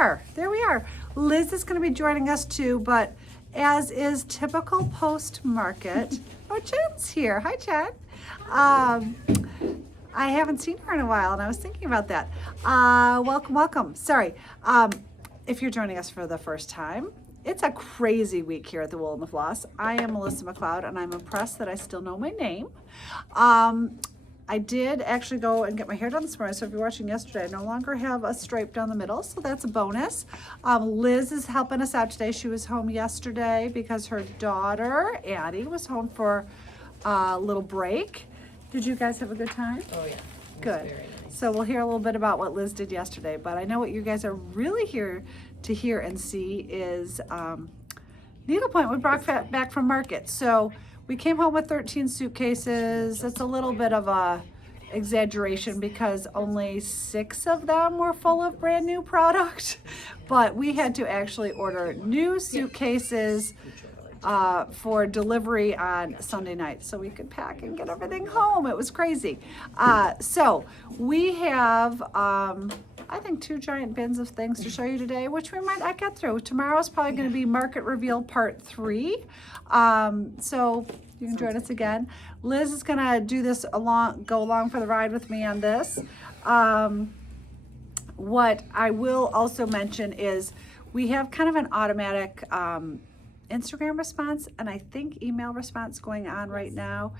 are. There we are. Liz is going to be joining us too, but as is typical post-market, oh, Jen's here. Hi, Jen. I haven't seen her in a while, and I was thinking about that. Welcome. Sorry. If you're joining us for the first time, it's a crazy week here at the Wool and the Floss. I am Melissa McLeod, and I'm impressed that I still know my name. I did actually go and get my hair done this morning, so if you're watching yesterday, I no longer have a stripe down the middle, so that's a bonus. Liz is helping us out today. She was home yesterday because her daughter, Addie, was home for a little break. Did you guys have a good time? Oh, yeah. Good. Very nice. So we'll hear a little bit about what Liz did yesterday, but I know what you guys are really here to hear and see is Needlepoint. We brought back from market. So we came home with 13 suitcases. It's a little bit of a exaggeration because only 6 of them were full of brand new product, but we had to actually order new suitcases for delivery on Sunday night so we could pack and get everything home. It was crazy. So we have, I think 2 giant bins of things to show you today, which we might not get through. Tomorrow's probably going to be Market Reveal Part 3. So you can join us again. Liz is going to do this go along for the ride with me on this. What I will also mention is we have kind of an automatic Instagram response and I think email response going on right now.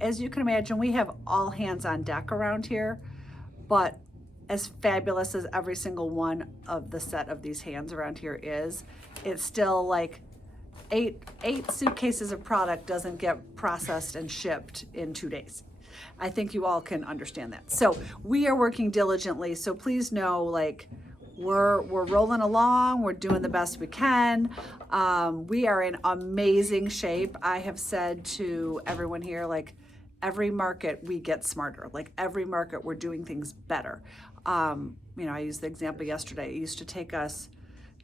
As you can imagine, we have all hands on deck around here, but as fabulous as every single one of the set of these hands around here is, it's still like eight suitcases of product doesn't get processed and shipped in 2 days. I think you all can understand that. So we are working diligently. So please know, like, we're rolling along. We're doing the best we can. We are in amazing shape. I have said to everyone here, like, every market we get smarter. Like, every market we're doing things better. I used the example yesterday. It used to take us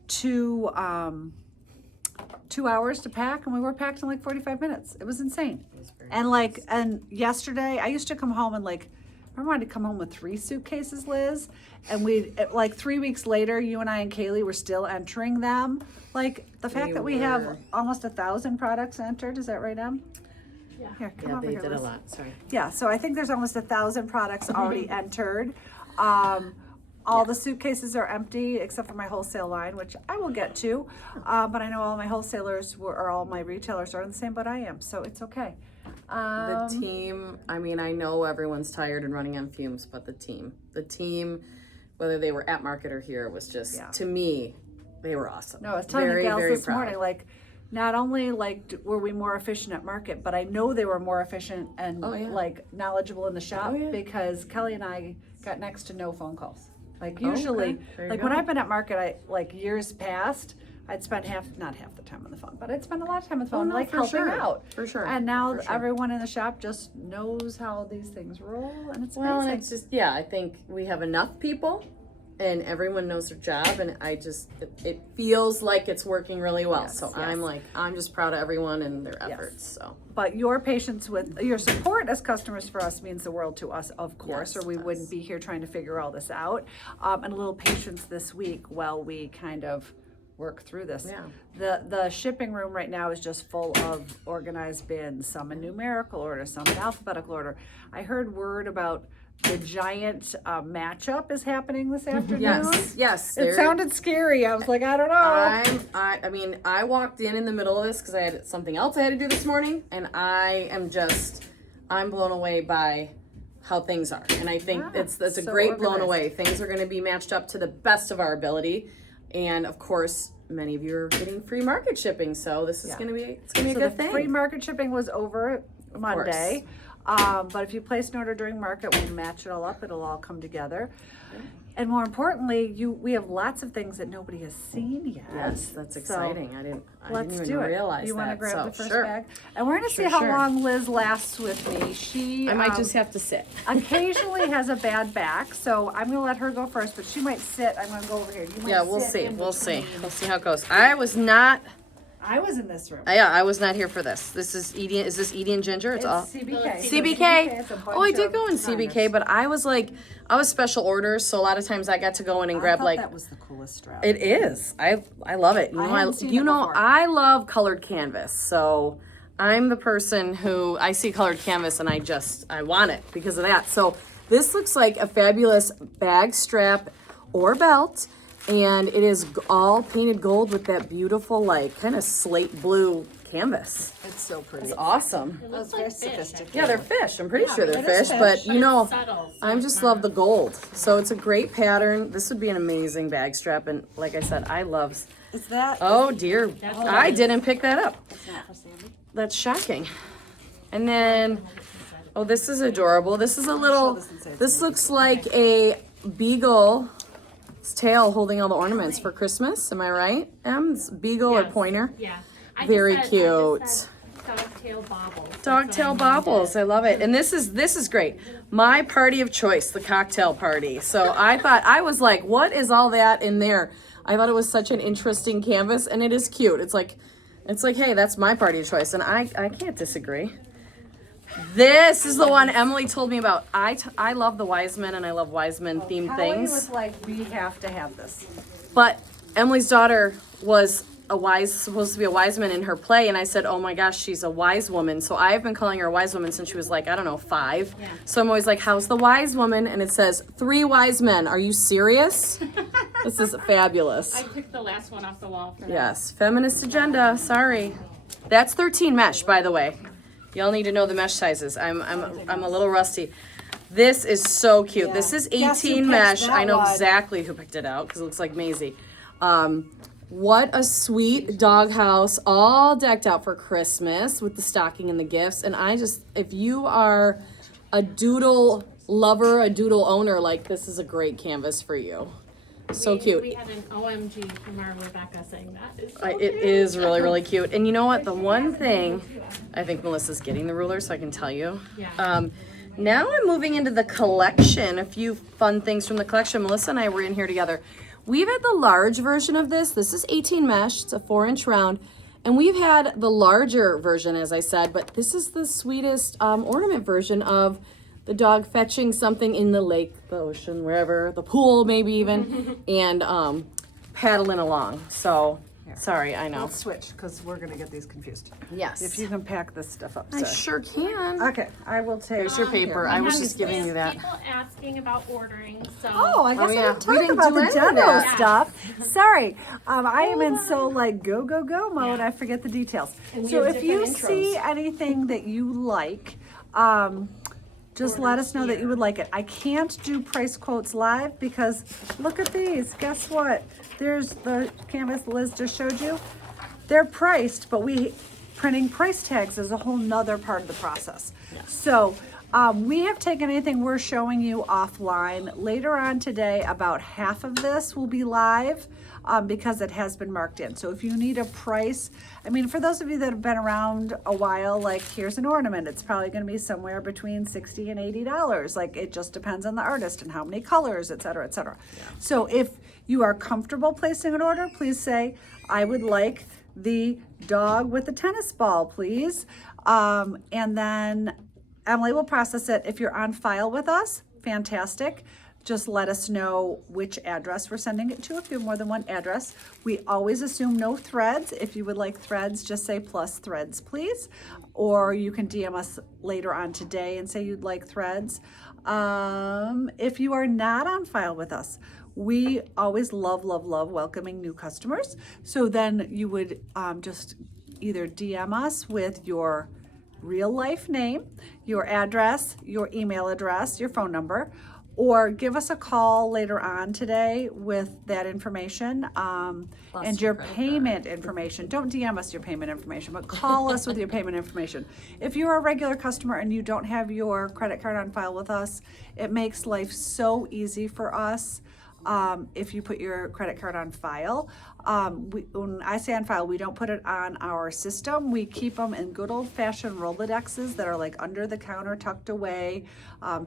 2 hours to pack, and we were packed in like 45 minutes. It was insane. And yesterday I used to come home and remember I had to come home with 3 suitcases, Liz, and we like 3 weeks later, you and I and Kaylee were still entering them. Like the fact that we have almost 1,000 products entered, is that right, Em? Yeah. Here, come yeah, over they here, did Liz. a lot. Sorry. Yeah, so I think there's almost 1,000 products already entered. All the suitcases are empty except for my wholesale line, which I will get to. But I know all my wholesalers or all my retailers are in the same boat I am, so it's okay. The team, I mean, I know everyone's tired and running on fumes, but the team, whether they were at market or here, was just, to me, they were awesome. No, I was telling the gals this morning, like, not only were we more efficient at market, but I know they were more efficient and knowledgeable in the shop because Kelly and I got next to no phone calls. Like usually, when I've been at market, years past, I'd spend not half the time on the phone, but I'd spend a lot of time on the phone, helping out. For sure. And now everyone in the shop just knows how these things roll, and it's amazing. Well, and it's just, I think we have enough people and everyone knows their job, and it feels like it's working really well. Yes, so yes. I'm just proud of everyone and their efforts. So, but your patience with your support as customers for us means the world to us, of course, Yes, or we wouldn't be here trying to figure all this out. And a little patience this week while we kind of work through this. Yeah. The shipping room right now is just full of organized bins, some in numerical order, some in alphabetical order. I heard word about the giant matchup is happening this afternoon. Yes. It sounded scary. I was like, I don't know. I mean, I walked in the middle of this because I had something else I had to do this morning, and I'm blown away by how things are. And I think it's a so great organized. blown away. Things are going to be matched up to the best of our ability. And of course, many of you are getting free market shipping, so this is going to be a good thing. Free market shipping was over Monday. But if you place an order during market, we'll match it all up. It'll all come together. And more importantly, we have lots of things that nobody has seen yet. Yes, that's exciting. I didn't even realize realize that. You want to grab the first sure. bag? And we're going to see how long Liz lasts with me. I might just have to sit. Occasionally has a bad back, so I'm going to let her go first, but she might sit. I'm going to go over here. You might We'll sit see. in We'll see. between. We'll see how it goes. I was not I was in this room. Yeah, I was not here for this. This is Edie. Is this Edie and Ginger? It's all CBK. CBK. It's a bunch Oh, I did of go in designers. CBK, but I was special orders, so a lot of times I got to go in and grab like. that was the coolest strap. It is. I love it. haven't seen it before. I love colored canvas. So I'm the person who I see colored canvas and I want it because of that. So this looks like a fabulous bag strap or belt, and it is all painted gold with that beautiful like kind of slate blue canvas. It's so pretty. It's awesome. It looks very like fish. sophisticated. Yeah, they're fish. I'm pretty sure they're it is fish, fish. but you know, Subtle, so I it's just not- love the gold. So it's a great pattern. This would be an amazing bag strap, and like I said, I love. Is that? Oh dear, That's I nice. didn't pick that up. It's not for Sandy. That's shocking. And then, oh, this is adorable. This is a little. this and say it's This looks like a beagle's tail holding all the ornaments for Christmas. Am I right? It's beagle or Yes. pointer. Yeah. I Very just cute. said Dogtail baubles. That's Dogtail what I named baubles. I love it. And this is great. My party of choice, the cocktail party. So I was like, what is all that in there? I thought it was such an interesting canvas, and it is cute. It's like, hey, that's my party of choice, and I can't disagree. This is the one Emily told me about. I love the Wiseman, and I love Wiseman themed Holly things. was like, we have to have this. But Emily's daughter was supposed to be a wise man in her play, and I said, oh my gosh, she's a wise woman. So I've been calling her a wise woman since she was like, I don't know, 5. Yeah. So I'm always like, how's the wise woman? And it says 3 wise men. Are you serious? This is fabulous. I took the last one off the wall for that. Yes, feminist agenda. Sorry, that's 13 mesh, by the way. Y'all need to know the mesh sizes. I'm a little rusty. This is so cute. Yeah. This is Guess who 18 picked mesh. that I know one? exactly who picked it out because it looks like Maisie. What a sweet doghouse, all decked out for Christmas with the stocking and the gifts. And if you are a doodle lover, a doodle owner, like this is a great canvas for you. So cute. We had an OMG from our Rebecca saying that. Is so It is really, really cute. And you know what? The one thing, I think Melissa's getting the ruler, so I can tell you. Yeah. Now I'm moving into the collection. A few fun things from the collection. Melissa and I were in here together. We've had the large version of this. This is 18 mesh. It's a 4-inch round. And we've had the larger version, as I said, but this is the sweetest ornament version of the dog fetching something in the lake, the ocean, wherever, the pool maybe even, and paddling along. So, sorry, I know. Let's switch because we're gonna get these confused. Yes. If you can pack this stuff up, I sir. sure can. Okay, I will take. Here's your paper. I was just giving you that. People asking about ordering, so. Oh, I guess I yeah. didn't We talk didn't about do the any of demo that. stuff. Sorry, I am in so like go mode. I forget the details. And we So have if you different see intros. anything that you like, just let us know that you would like it. I can't do price quotes live because look at these. Guess what? There's the canvas Liz just showed you. They're priced, but printing price tags is a whole nother part of the process. So we have taken anything we're showing you offline. Later on today, about half of this will be live because it has been marked in. So if you need a price, I mean, for those of you that have been around a while, like here's an ornament, it's probably going to be somewhere between $60 and $80. Like it just depends on the artist and how many colors, et cetera, et cetera. So if you are comfortable placing an order, please say, I would like the dog with the tennis ball, please. And then Emily will process it. If you're on file with us, fantastic. Just let us know which address we're sending it to if you have more than one address. We always assume no threads. If you would like threads, just say plus threads, please. Or you can DM us later on today and say you'd like threads. If you are not on file with us, we always love welcoming new customers. So then you would just either DM us with your real life name, your address, your email address, your phone number, or give us a call later on today with that information and your payment information. Don't DM us your payment information, but call us with your payment information. If you're a regular customer and you don't have your credit card on file with us, it makes life so easy for us. If you put your credit card on file. When I say on file, we don't put it on our system. We keep them in good old-fashioned Rolodexes that are like under the counter, tucked away,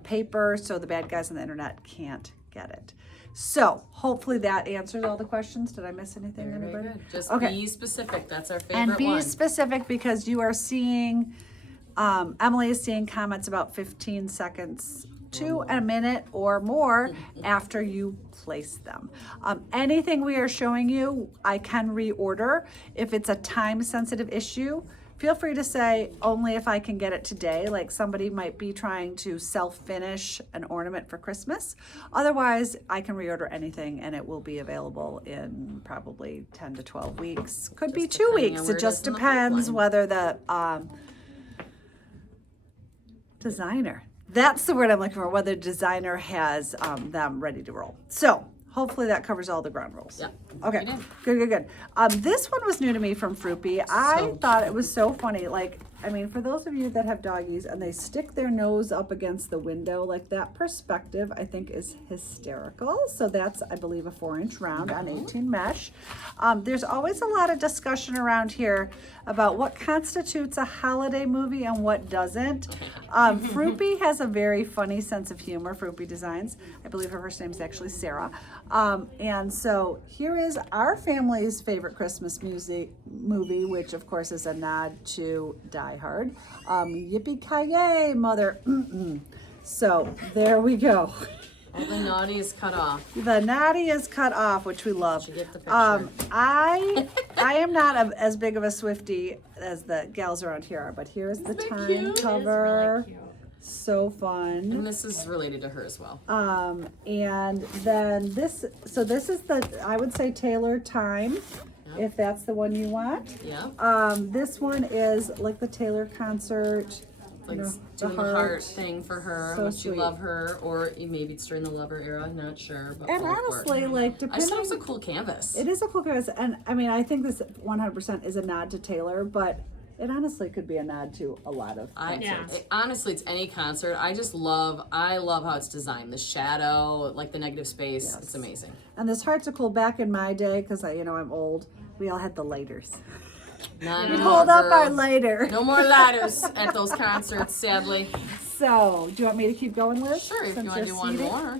paper, so the bad guys on the internet can't get it. So hopefully that answers all the questions. Did I miss anything, Very anybody? good. Just Okay. be specific. That's our favorite And be one. specific because you are seeing, Emily is seeing comments about 15 seconds to a minute or more after you place them. Anything we are showing you, I can reorder. If it's a time sensitive issue, feel free to say only if I can get it today. Like somebody might be trying to self-finish an ornament for Christmas. Otherwise, I can reorder anything and it will be available in probably 10 to 12 weeks. Could be Just 2 depending on weeks. where It it just is in the depends pipeline. whether the designer, that's the word I'm looking for, whether designer has them ready to roll. So hopefully that covers all the ground rules. Yeah. Okay, You did. good. This one was new to me from Fruipy. I So thought it was so funny. Like, I mean, for those of you that have doggies and they stick their nose up against the window, like that perspective, I think is hysterical. So that's, I believe, a 4-inch round on 18 mesh. There's always a lot of discussion around here about what constitutes a holiday movie and what doesn't. Fruipy has a very funny sense of humor, Fruipy Designs. I believe her first name is actually Sarah. And so here is our family's favorite Christmas movie, which of course is a nod to Die Hard. Yippee-ki-yay, mother. So there we go. All the naughty is cut off. The naughty is cut off, which we love. You get the picture. I am not as big of a Swiftie as the gals around here are, but here's the Isn't it time cute? It is cover. Really cute. So And fun. this is related to her as well. And then this is the, I would say Taylor Time, Yeah. if that's the one you want. Yeah. This one is like the Taylor concert. Like you know, doing the heart thing for her, So once you sweet. love her, or maybe it's during the lover era, not sure. But And full court. honestly, like I just depending, thought it was a cool canvas. it is a cool canvas, and I mean, I think this 100% is a nod to Taylor, but it honestly could be a nod to a lot of concerts. Honestly, it's any concert. I love how it's designed. The shadow, like the negative space, Yes. it's amazing. And this heart's are cool. Back in my day, because I'm old, we all had the lighters. Not We'd anymore, hold up girl. our lighter. No more ladders at those concerts, sadly. So, do you want me to keep going, Liz? Sure, if Since you want to you're do one seating? more.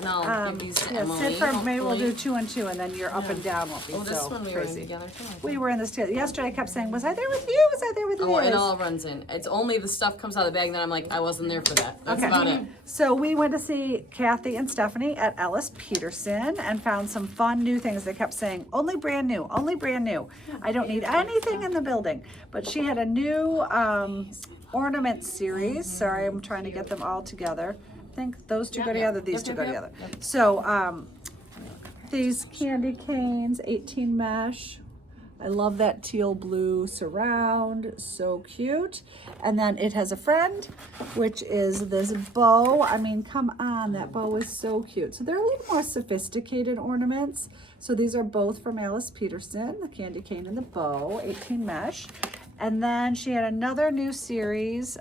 And I'll give these to Yeah, Emily. sit for, maybe we'll do hopefully. 2 and 2, and then your up and down won't be Oh, this so one we were in crazy. together too. We were in this together. Yesterday I kept saying, was I there with you? Was I there with Oh, Liz? it all runs in. It's only the stuff comes out of the bag, then I'm like, I wasn't there for that. That's Okay. about it. So we went to see Kathy and Stephanie at Ellis Peterson and found some fun new things. They kept saying, only brand new, only brand new. I don't need anything in the building. But she had a new ornament series. Sorry, I'm trying to get them all together. I think those two go together, these two go together. So these candy canes, 18 mesh. I love that teal blue surround, so cute. And then it has a friend, which is this bow. I mean, come on, that bow is so cute. So they're a little more sophisticated ornaments. So these are both from Alice Peterson, the candy cane and the bow, 18 mesh. And then she had another new series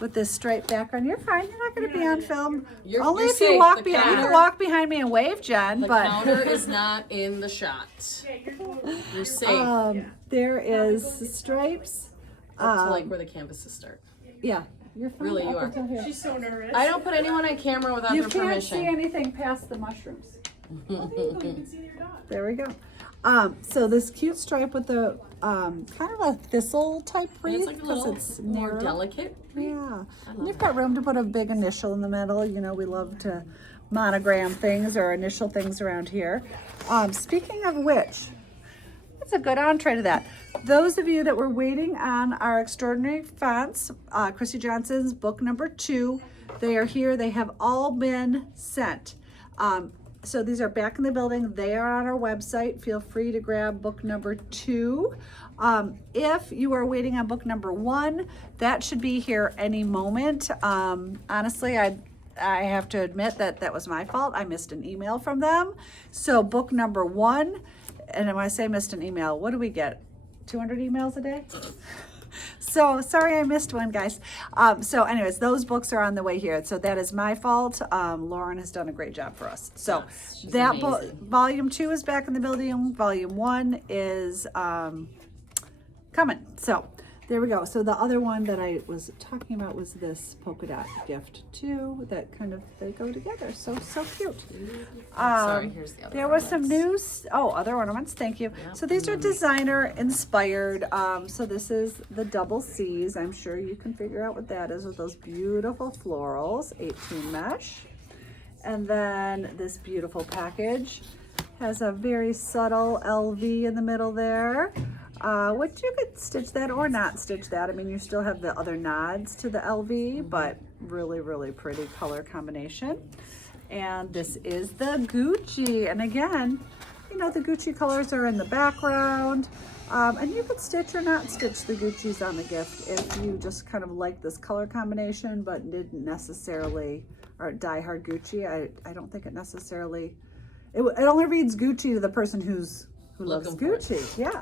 with this striped background. You're fine, you're not gonna be on film. Only you're if you safe. walk The behind, you counter- can walk behind me and wave, Jen, The but. counter is not in the shot. You're safe. There is stripes. Up to like where the canvases start. Yeah, you're fine. Really, you up are. until here. She's so nervous. I don't put anyone on camera without You their can't see permission. anything past the mushrooms. There we go. So this cute stripe with the kind of a thistle type And wreath it's like a little it's more narrow. delicate. Yeah, and you've got room to put a big initial in the middle. You know, we love to monogram things or initial things around here. Speaking of which, that's a good entree to that. Those of you that were waiting on our extraordinary fonts, Chrissy Johnson's book number 2, they are here. They have all been sent. So these are back in the building. They are on our website. Feel free to grab book number 2. If you are waiting on book number 1, that should be here any moment. Honestly, I have to admit that was my fault. I missed an email from them. So book number 1, and when I say missed an email, what do we get? 200 emails a day? So sorry I missed one, guys. So anyways, those books are on the way here. So that is my fault. Lauren has done a great job for us. So Yes, she's that amazing. volume 2 is back in the building. Volume 1 is coming. So There we go. So the other one that I was talking about was this polka dot gift too. That kind of they go together. So cute. Sorry, here's the other There was some ornaments. news. Oh, other ornaments. Thank you. Yep. So these are designer inspired. So this is the double C's. I'm sure you can figure out what that is with those beautiful florals, 18 mesh, and then this beautiful package has a very subtle LV in the middle there. Which you could stitch that or not stitch that. I mean, you still have the other nods to the LV, but really, really pretty color combination. And this is the Gucci. And again, you know, the Gucci colors are in the background. And you could stitch or not stitch the Gucci's on the gift if you just kind of like this color combination, but didn't necessarily, or Die Hard Gucci. I don't think it necessarily, it only reads Gucci to the person who loves Gucci. Yeah.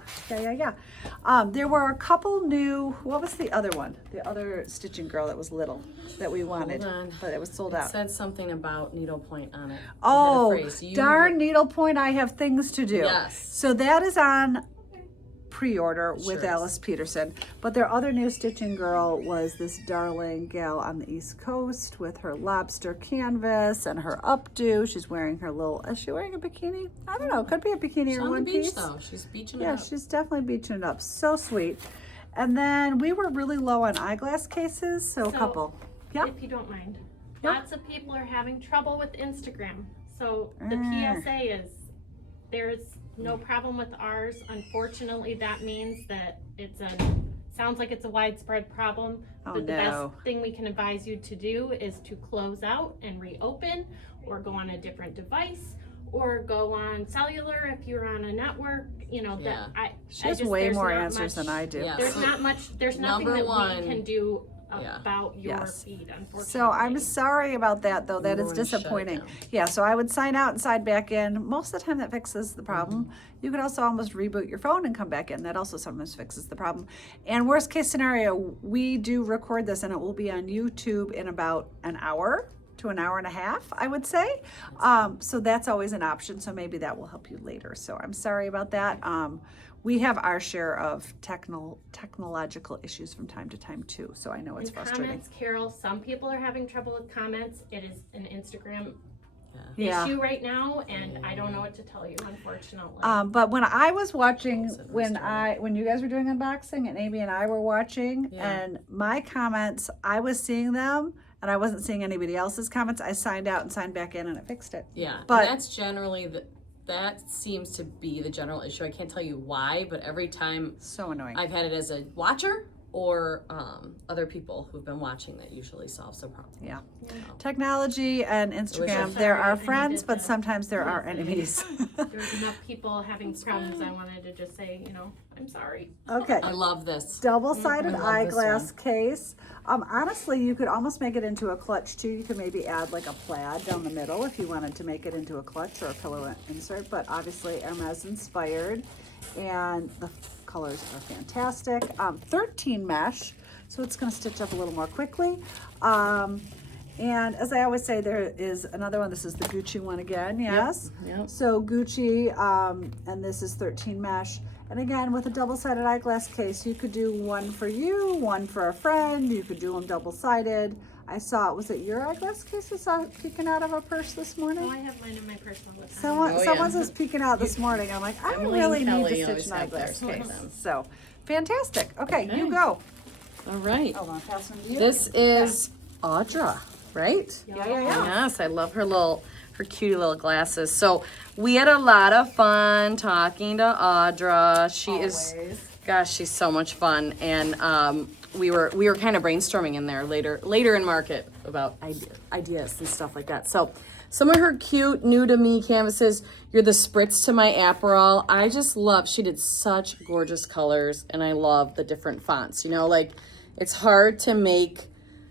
There were a couple new, what was the other one? The other stitching girl that was little that we wanted, but it was sold out. It said something about needlepoint on it. Oh, It had a phrase. darn needlepoint, I have things to do. Yes. So that is on pre-order with Sure is. Alice Peterson. But their other new stitching girl was this darling gal on the East Coast with her lobster canvas and her updo. She's wearing her little, is she wearing a bikini? I don't know, could be a bikini She's or on one the beach piece. though. She's beaching Yeah, it up. she's definitely beaching it up. So sweet. And then we were really low on eyeglass cases, so a So, couple. Yeah. If you don't mind. Yeah. Lots of people are having trouble with Instagram. So the Mm. PSA is there's no problem with ours. Unfortunately, that means that sounds like it's a widespread problem. Oh, But the no. best thing we can advise you to do is to close out and reopen, or go on a different device, or go on cellular if you're on a network. You know, Yeah. She has way there's more not answers much- than I do. Yeah. There's So, not much, there's nothing number that one- we can do Yeah. about your Yes. feed, unfortunately. So I'm sorry about that, though. That We is wanna shut it disappointing. down. Yeah, so I would sign out and sign back in. Most of the time that fixes the problem. Mm-hmm. You could also almost reboot your phone and come back in. That also sometimes fixes the problem. And worst case scenario, we do record this and it will be on YouTube in about an hour to an hour and a half, I would say. So that's always an option. So maybe that will help you later. So I'm sorry about that. We have our share of technological issues from time to time too. So I know it's And frustrating. comments, Carol, some people are having trouble with comments. It is an Instagram Yeah. issue right now, and I don't know what to tell you, unfortunately. But when I was watching, Close it, when you guys were doing unboxing and Amy and I were watching, Yeah. and my comments, I was seeing them and I wasn't seeing anybody else's comments. I signed out and signed back in and it fixed it. Yeah, But- and that's generally that seems to be the general issue. I can't tell you why, but every time So annoying. I've had it as a watcher or other people who've been watching, that usually solves the problem. Yeah. Technology and Instagram, there Sorry, are I friends, needed but to- sometimes there are enemies. There's enough people having problems. I wanted to just say, I'm sorry. Okay. I love this. Double-sided I love this eyeglass case. Honestly, you could almost make it into a clutch too. You could maybe add like a plaid down the middle if you wanted to make it into a clutch or a pillow insert, but obviously Hermes inspired, and the colors are fantastic. 13 mesh, so it's going to stitch up a little more quickly. And as I always say, there is another one. This is the Gucci one again, yes? Yep. So Gucci, and this is 13 mesh. And again, with a double-sided eyeglass case, you could do one for you, one for a friend. You could do them double-sided. I saw, was it your eyeglass case I saw peeking out of a purse this morning? Oh, I have mine in my purse all the time. Someone yeah. was peeking out this morning. I'm like, I don't Emily really and need Kelly to stitch always an have eyeglass theirs case. with them. So, fantastic. Okay, you Okay. go. All right. Hold on, pass them to you. This is Audra, right? Yeah. Yes, I love her cutie little glasses. So we had a lot of fun talking to Audra. She is, Always. gosh, she's so much fun. And we were kind of brainstorming in there later in market about ideas and stuff like that. So some of her cute new to me canvases. You're the spritz to my Aperol. I just love, she did such gorgeous colors, and I love the different fonts. Like it's hard to make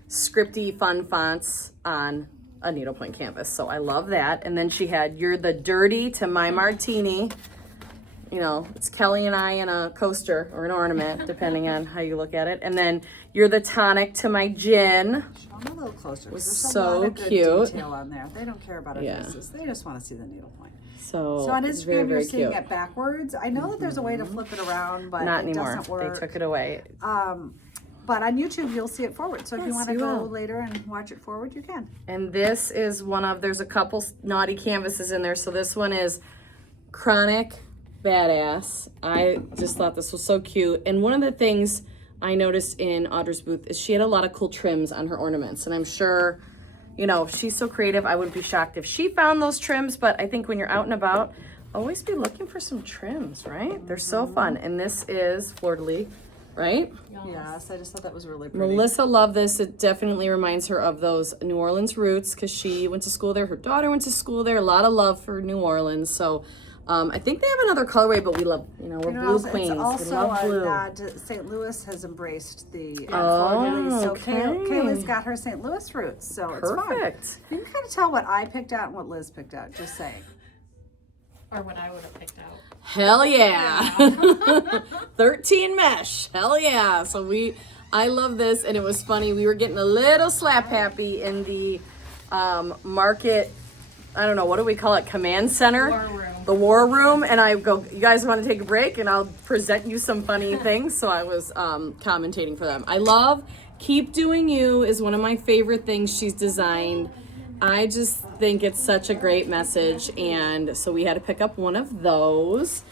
scripty fun fonts on a needlepoint canvas, so I love that. And then she had You're the Dirty to My Martini, you know, it's Kelly and I in a coaster or an ornament, depending on how you look at it. And then you're the tonic to my gin. Show them a little closer. 'Cause there's So a lot of good cute. detail on there. They don't care about our Yeah. faces. They just want to see the needlepoint. So on it's Instagram, very, you're very seeing cute. it backwards. I know that there's a way to flip it around, but Not it anymore. doesn't work. They took it away. But on YouTube, you'll see it forward. So if you Yes, want to you go will. later and watch it forward, you can. And this is there's a couple naughty canvases in there. So this one is Chronic Badass. I just thought this was so cute. And one of the things I noticed in Audra's booth is she had a lot of cool trims on her ornaments. And I'm sure, you know, she's so creative. I wouldn't be shocked if she found those trims. But I think when you're out and about, always be looking for some trims, right? They're so fun. And this is fleur-de-lis, right? Yes, I just thought that was really pretty. Melissa loved this. It definitely reminds her of those New Orleans roots because she went to school there. Her daughter went to school there. A lot of love for New Orleans. So I think they have another colorway, but we love, you know, we're blue queens. It's also we love blue. St. Louis has embraced the Oh, so okay. Kaylee's got her St. Louis roots, so it's fun. Perfect. You can kind of tell what I picked out and what Liz picked out, just saying. Or what I would have picked out. Hell yeah. 13 mesh. Hell yeah. So I love this. And it was funny. We were getting a little slap happy in the market. I don't know. What do we call it? Command center? War room. The war room. And I go, you guys want to take a break? And I'll present you some funny things. So I was commentating for them. I love Keep Doing You is one of my favorite things she's designed. I just think it's such a great message, and so we had to pick up one of those.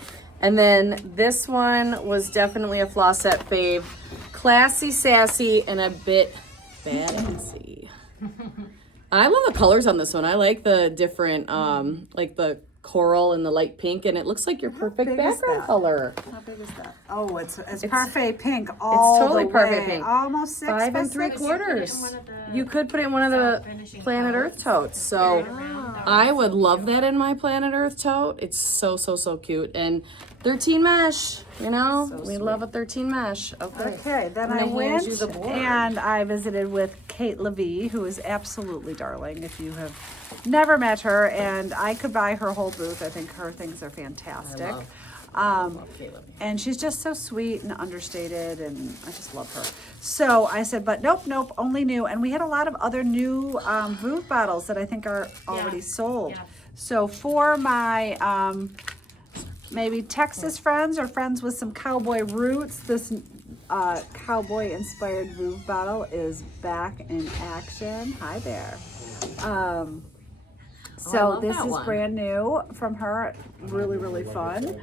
And then this one was definitely a Flossette fave. Classy, sassy, and a bit badassy. I love the colors on this one. I like the different, like the coral and the light pink, and it looks like your perfect big is background that? color. How big is that? Oh, it's parfait pink all totally the way. parfait pink. Almost 6 5 by and 6. 3/4. You could put it in one of the finishing Planet totes. Earth totes. So I would love that in my Planet Earth tote. It's so, so, so cute. And 13 mesh, you know? We love a 13 mesh. Okay, then I'm I gonna hand went you the board. and I visited with Kate Levy, who is absolutely darling if you have never met her, and I could buy her whole booth. I think her things are fantastic. And she's just so sweet and understated, and I just love her. So I said, but nope, only new. And we had a lot of other new booth bottles that I think are already sold. Yeah. So for my maybe Texas friends or friends with some cowboy roots, this cowboy inspired Vouv bottle is back in action. Hi there. So love this that is one. brand new from her. Really, really fun.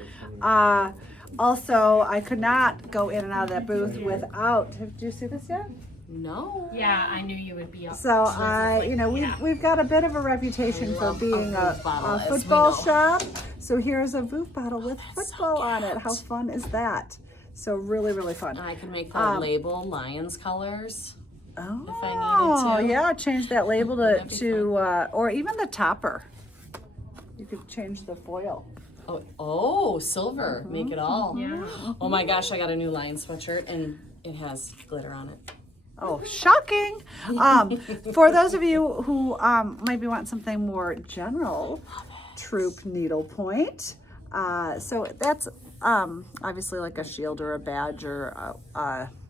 Also, I could not go in and out of that booth without. Did you see this yet? No. Yeah, I knew you would be up. So Yeah. we've got a bit of a reputation for love being a Vouv bottle, a as we football know. shop. So here's a Vouv bottle with That's so football on it. cute. How fun is that? So really, really fun. I can make the label Lions colors. Oh, if I needed to. yeah, change that label to or even the topper. You could change the foil. Oh, silver. Make it all. Yeah. Oh my gosh, I got a new Lions sweatshirt and it has glitter on it. Oh, shocking! For those of you who maybe want something more general, troop needlepoint. So that's obviously like a shield or a badge or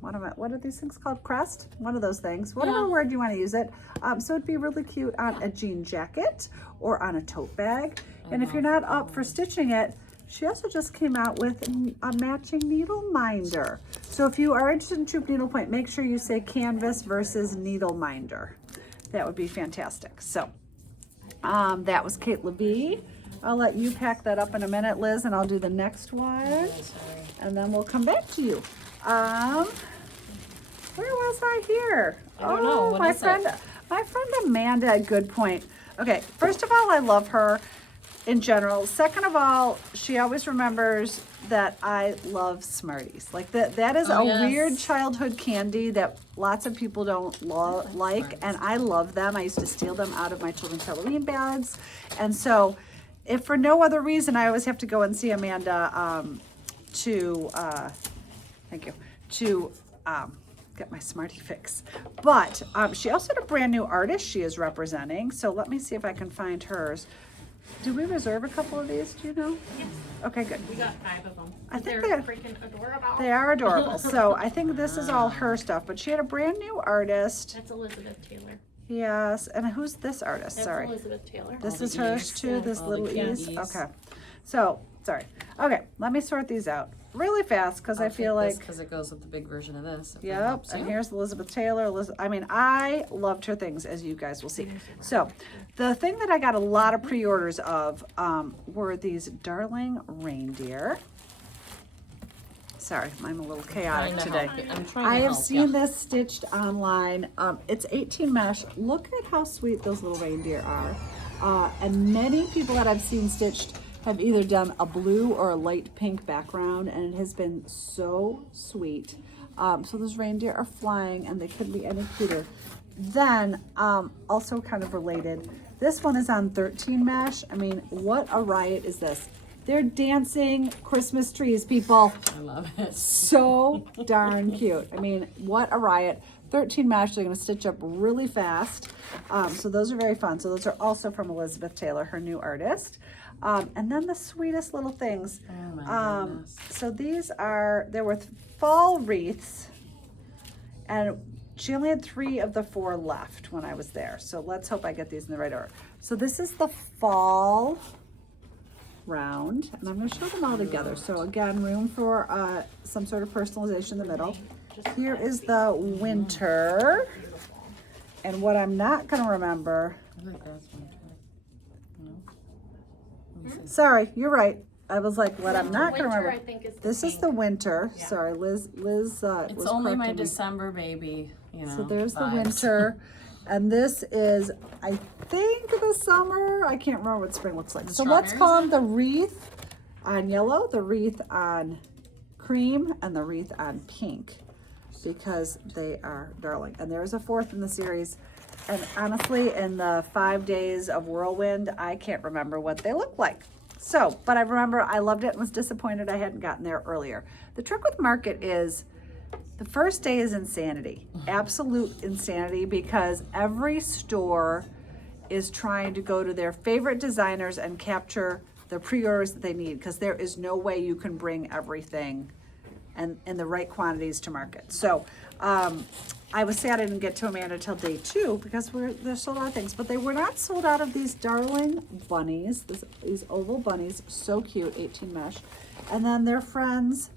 what are these things called? Crest? One of those things. Whatever word you want to use it. So it'd be really cute on a jean jacket or on a tote bag. And if you're not up for stitching it, she also just came out with a matching needle minder. So if you are interested in troop needlepoint, make sure you say canvas versus needle minder. That would be fantastic. So that was Kate Levy. I'll let you pack that up in a minute, Liz, and I'll do the next one. And then we'll come back to you. Where was I here? I don't know. What my is it? friend, my friend Amanda at Good Point. Okay, first of all, I love her in general. Second of all, she always remembers that I love Smarties. Like that is a yes. weird childhood candy that lots of people don't like, and I love them. I used to steal them out of my children's Halloween bags, and so if for no other reason, I always have to go and see Amanda to get my Smartie fix. But she also had a brand new artist she is representing. So let me see if I can find hers. Did we reserve a couple of these? Do you know? Yes, Okay, good. we got 5 of them. I think they're they're- freaking adorable. They are adorable. So I think this is all her stuff, but she had a brand new artist. That's Elizabeth Taylor. Yes, and who's this artist? That's Sorry. Elizabeth Taylor. This All is the hers E's. too, this All little the E's? E's. Okay. So, sorry. Okay, let me sort these out really fast because I feel like, because it goes with the big version of this. if that yep, helps and you. here's Elizabeth Taylor. I mean, I loved her things, as you guys will see. So, the thing that I got a lot of pre-orders of were these darling reindeer. Sorry, I'm a little chaotic today. I'm trying I to have help seen ya. this stitched online. It's 18 mesh. Look at how sweet those little reindeer are. And many people that I've seen stitched have either done a blue or a light pink background, and it has been so sweet. So those reindeer are flying, and they couldn't be any cuter. Then, also kind of related, this one is on 13 mesh. I mean, what a riot is this? They're dancing Christmas trees, people. I love it. So darn cute. I mean, what a riot. 13 mesh, they're gonna stitch up really fast. So those are very fun. So those are also from Elizabeth Taylor, her new artist. And then the sweetest little things. Oh my goodness. So there were fall wreaths, and she only had 3 of the 4 left when I was there. So let's hope I get these in the right order. So this is the fall round, and I'm going to show them all together. So again, room for some sort of personalization in the middle. Here is the winter, and what I'm not going to remember. I think that's one too. No? Sorry, you're right. I was like, what I'm not going to Winter, remember. I think, is the This is pink. the winter. Yeah. Sorry, Liz. It's was only my correcting me. December baby, you know. So there's the vibes. winter, and this is, I think, the summer. I can't remember what spring looks like. The So let's strawberries call them the wreath on yellow, the wreath on cream, and the wreath on pink, because they are darling. And there's a 4th in the series. And honestly, in the 5 days of whirlwind, I can't remember what they look like. So, but I remember I loved it and was disappointed I hadn't gotten there earlier. The trick with Market is the first day is insanity, absolute insanity, because every store is trying to go to their favorite designers and capture the pre-orders that they need, because there is no way you can bring everything and in the right quantities to market. So I was sad I didn't get to Amanda till day 2 because they're sold out of things, but they were not sold out of these darling bunnies, these oval bunnies, so cute, 18 mesh. And then their friends,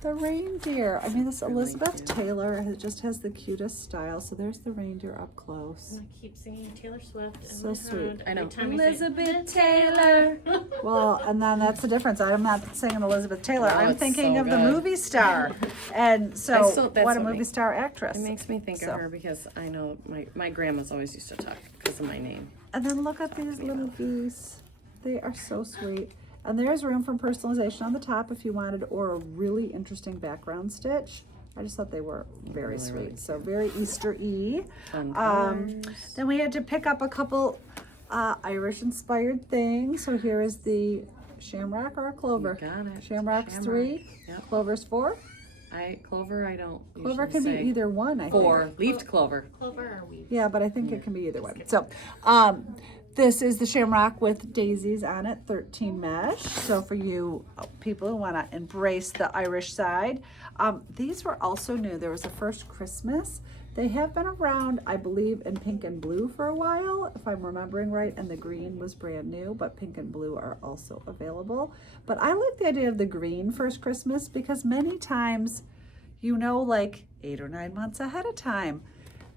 the reindeer. I mean, this Elizabeth Taylor just has the cutest style. So there's the reindeer up close. I keep singing Taylor Swift. in So my sweet. head I know. every time we say, Elizabeth Taylor. Well, and then that's the difference. I'm not saying Elizabeth Taylor. No, I'm it's thinking so of the good. movie star. And so, I still- that's what a what movie makes- star actress. It makes me think So. of her because I know my grandma's always used to talk because of my name. And then look at these little geese. They are so sweet. And there's room for personalization on the top if you wanted, or a really interesting background stitch. I just thought they were very sweet. really So very Easter-y. Fun colors. Then we had to pick up a couple Irish-inspired things. So here is the shamrock or a clover. You got it. Shamrock's Shamrock. 3, Yep. clover's 4. Clover, I don't Clover usually can say. be either one, I think. 4. Leafed clover. Clover or weave? Yeah, but I think it can be either way. So, this is the shamrock with daisies on it, 13 mesh. So for you people who want to embrace the Irish side, these were also new. There was a first Christmas. They have been around, I believe, in pink and blue for a while, if I'm remembering right, and the green was brand new, but pink and blue are also available. But I like the idea of the green first Christmas because many times, you know, like 8 or 9 months ahead of time.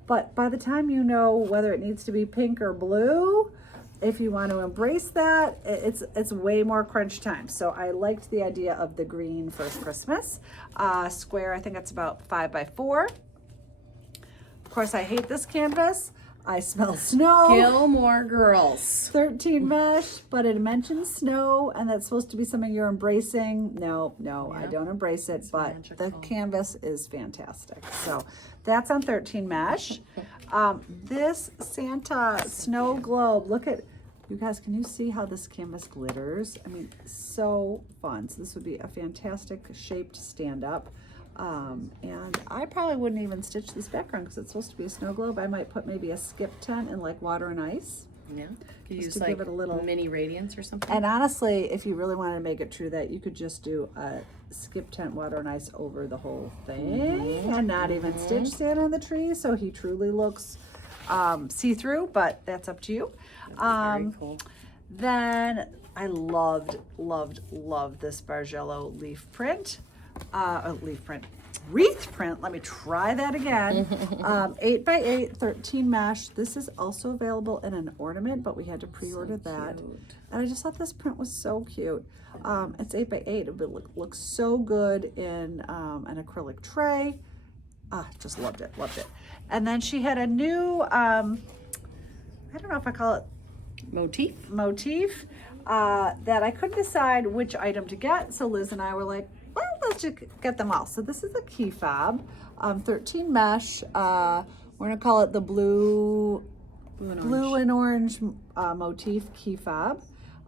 But by the time you know whether it needs to be pink or blue, if you want to embrace that, it's way more crunch time. So I liked the idea of the green first Christmas. Square, I think it's about 5 by 4. Of course, I hate this canvas. I smell snow. Gilmore Girls. 13 mesh, but it mentions snow, and that's supposed to be something you're embracing. No, I Yep. don't embrace it, but the magical. canvas is fantastic. So that's on 13 mesh. This Santa snow globe, look at, you guys, can you see how this canvas glitters? I mean, so fun. So this would be a fantastic shaped stand-up. And I probably wouldn't even stitch this background because it's supposed to be a snow globe. I might put maybe a skip tent in like water and ice. Yeah. Could Just use to like give it a little- mini radiance or something. And honestly, if you really wanted to make it true that, you could just do a skip tent water and ice over the whole thing and not even stitch sand on the tree, so he truly looks see-through, but that's up to you. Very cool. Then I loved this Bargello leaf print. Wreath print. Let me try that again. 8x8, 13 mesh. This is also available in an ornament, but we had to pre-order that. And I just thought this print was so cute. It's 8x8. It would look so good in an acrylic tray. Just loved it. And then she had a new, I don't know if I call it motif that I couldn't decide which item to get. So Liz and I were like, well, let's just get them all. So this is a key fob, 13 mesh. We're gonna call it the blue and orange motif key fob.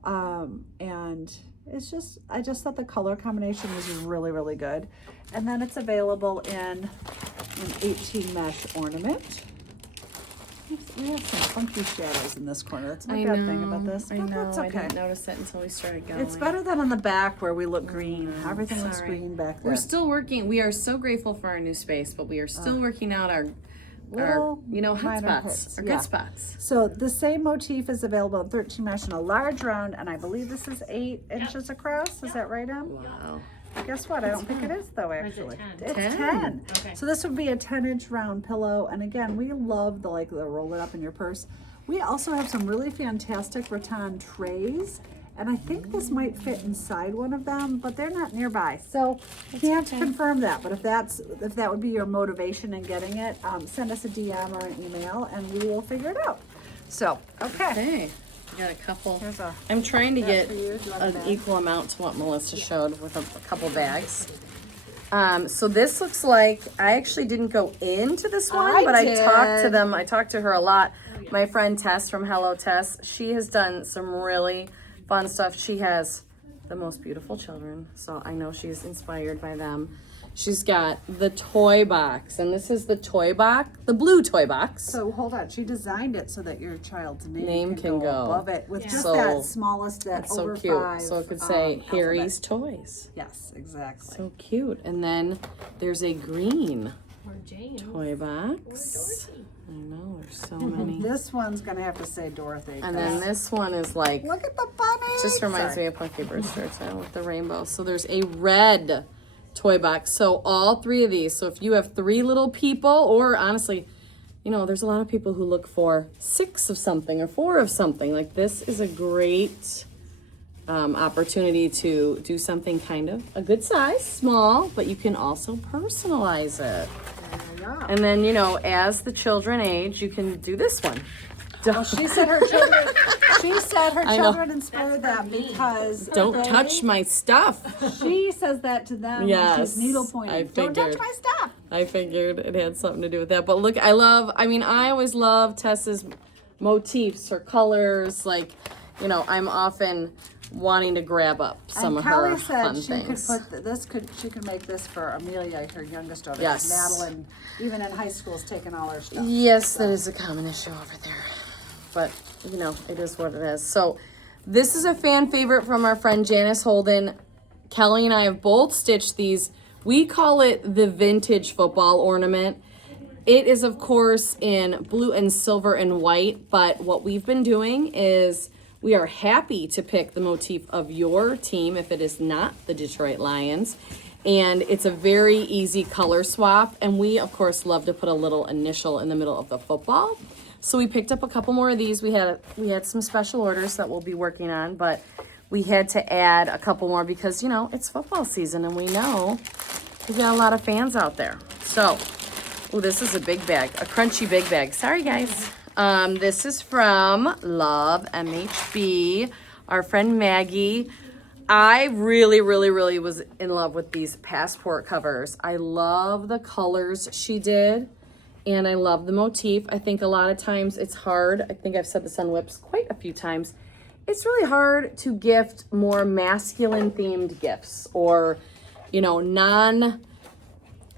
And it's just, I just thought the color combination was really, really good. And then it's available in an 18 mesh ornament. We have some funky shadows in this corner. That's my bad thing about this. I but know. That's I okay. didn't notice it until we started going. It's better than on the back where we look green. Everything looks Sorry. green back there. We're still working. We are so grateful for our new space, but we are still working out our Little hot minor spots, hits, our yeah. good spots. So the same motif is available in 13 mesh in a large round, and I believe this is 8 inches across. Is that right, Em? Wow. Guess what? I don't think it is though, Or is it actually. 10? It's 10. 10. Okay. So this would be a 10-inch round pillow. And again, we love the roll it up in your purse. We also have some really fantastic rattan trays. And I think this might fit inside one of them, but they're not nearby. So can't confirm that. But if that would be your motivation in getting it, send us a DM or an email and we will figure it out. So, okay. Okay. We got a couple. Here's a I'm trying to get for you. Do you want a an bag? equal amount to what Melissa showed with a couple bags. So this looks like, I actually didn't go into this one, but I talked to did. them. I talked to her a lot. My friend Tess from Hello Tess, she has done some really fun stuff. She has the most beautiful children, so I know she's inspired by them. She's got the toy box, and this is the toy box, the blue toy box. So hold on, she designed it so that your child's Name name can go. above it with just So- that smallest, that That's so over cute. 5. So it could say Harry's alphabet. Toys. Yes, exactly. So cute. And then there's a green Or Jane. toy box. I know, there's so many. This one's gonna have to say Dorothy. And then this one is like, look at the bunny. just reminds me of Punky Brewster too, with the rainbow. So there's a red toy box. So all 3 of these. So if you have 3 little people, or honestly, you know, there's a lot of people who look for 6 of something or 4 of something. Like this is a great opportunity to do something kind of a good size, small, but you can also personalize it. Yeah. And then, you know, as the children age, you can do this one. Well, she said her children. She said her I know. children inspired that because Don't touch my stuff. She says that to them. when Yes, she's needlepointing. I Don't touch figured. my stuff. I figured it had something to do with that. But look, I always love Tessa's motifs, her colors. Like, you know, I'm often wanting to grab up some And of Kelly her said fun she things. could put she could make this for Amelia, her youngest daughter. Yes. Madeline, even in high school, is taking all her stuff. Yes, that is a common issue over there. But, you know, it is what it is. So, this is a fan favorite from our friend Janice Holden. Kelly and I have both stitched these. We call it the vintage football ornament. It is, of course, in blue and silver and white. But what we've been doing is we are happy to pick the motif of your team if it is not the Detroit Lions. And it's a very easy color swap. And we, of course, love to put a little initial in the middle of the football. So we picked up a couple more of these. We had some special orders that we'll be working on, but we had to add a couple more because, you know, it's football season and we know we got a lot of fans out there. So, oh, this is a big bag, a crunchy big bag. Sorry, guys. This is from Love MHB, our friend Maggie. I really was in love with these passport covers. I love the colors she did. And I love the motif. I think a lot of times it's hard. I think I've said this on Whips quite a few times. It's really hard to gift more masculine themed gifts or, you know,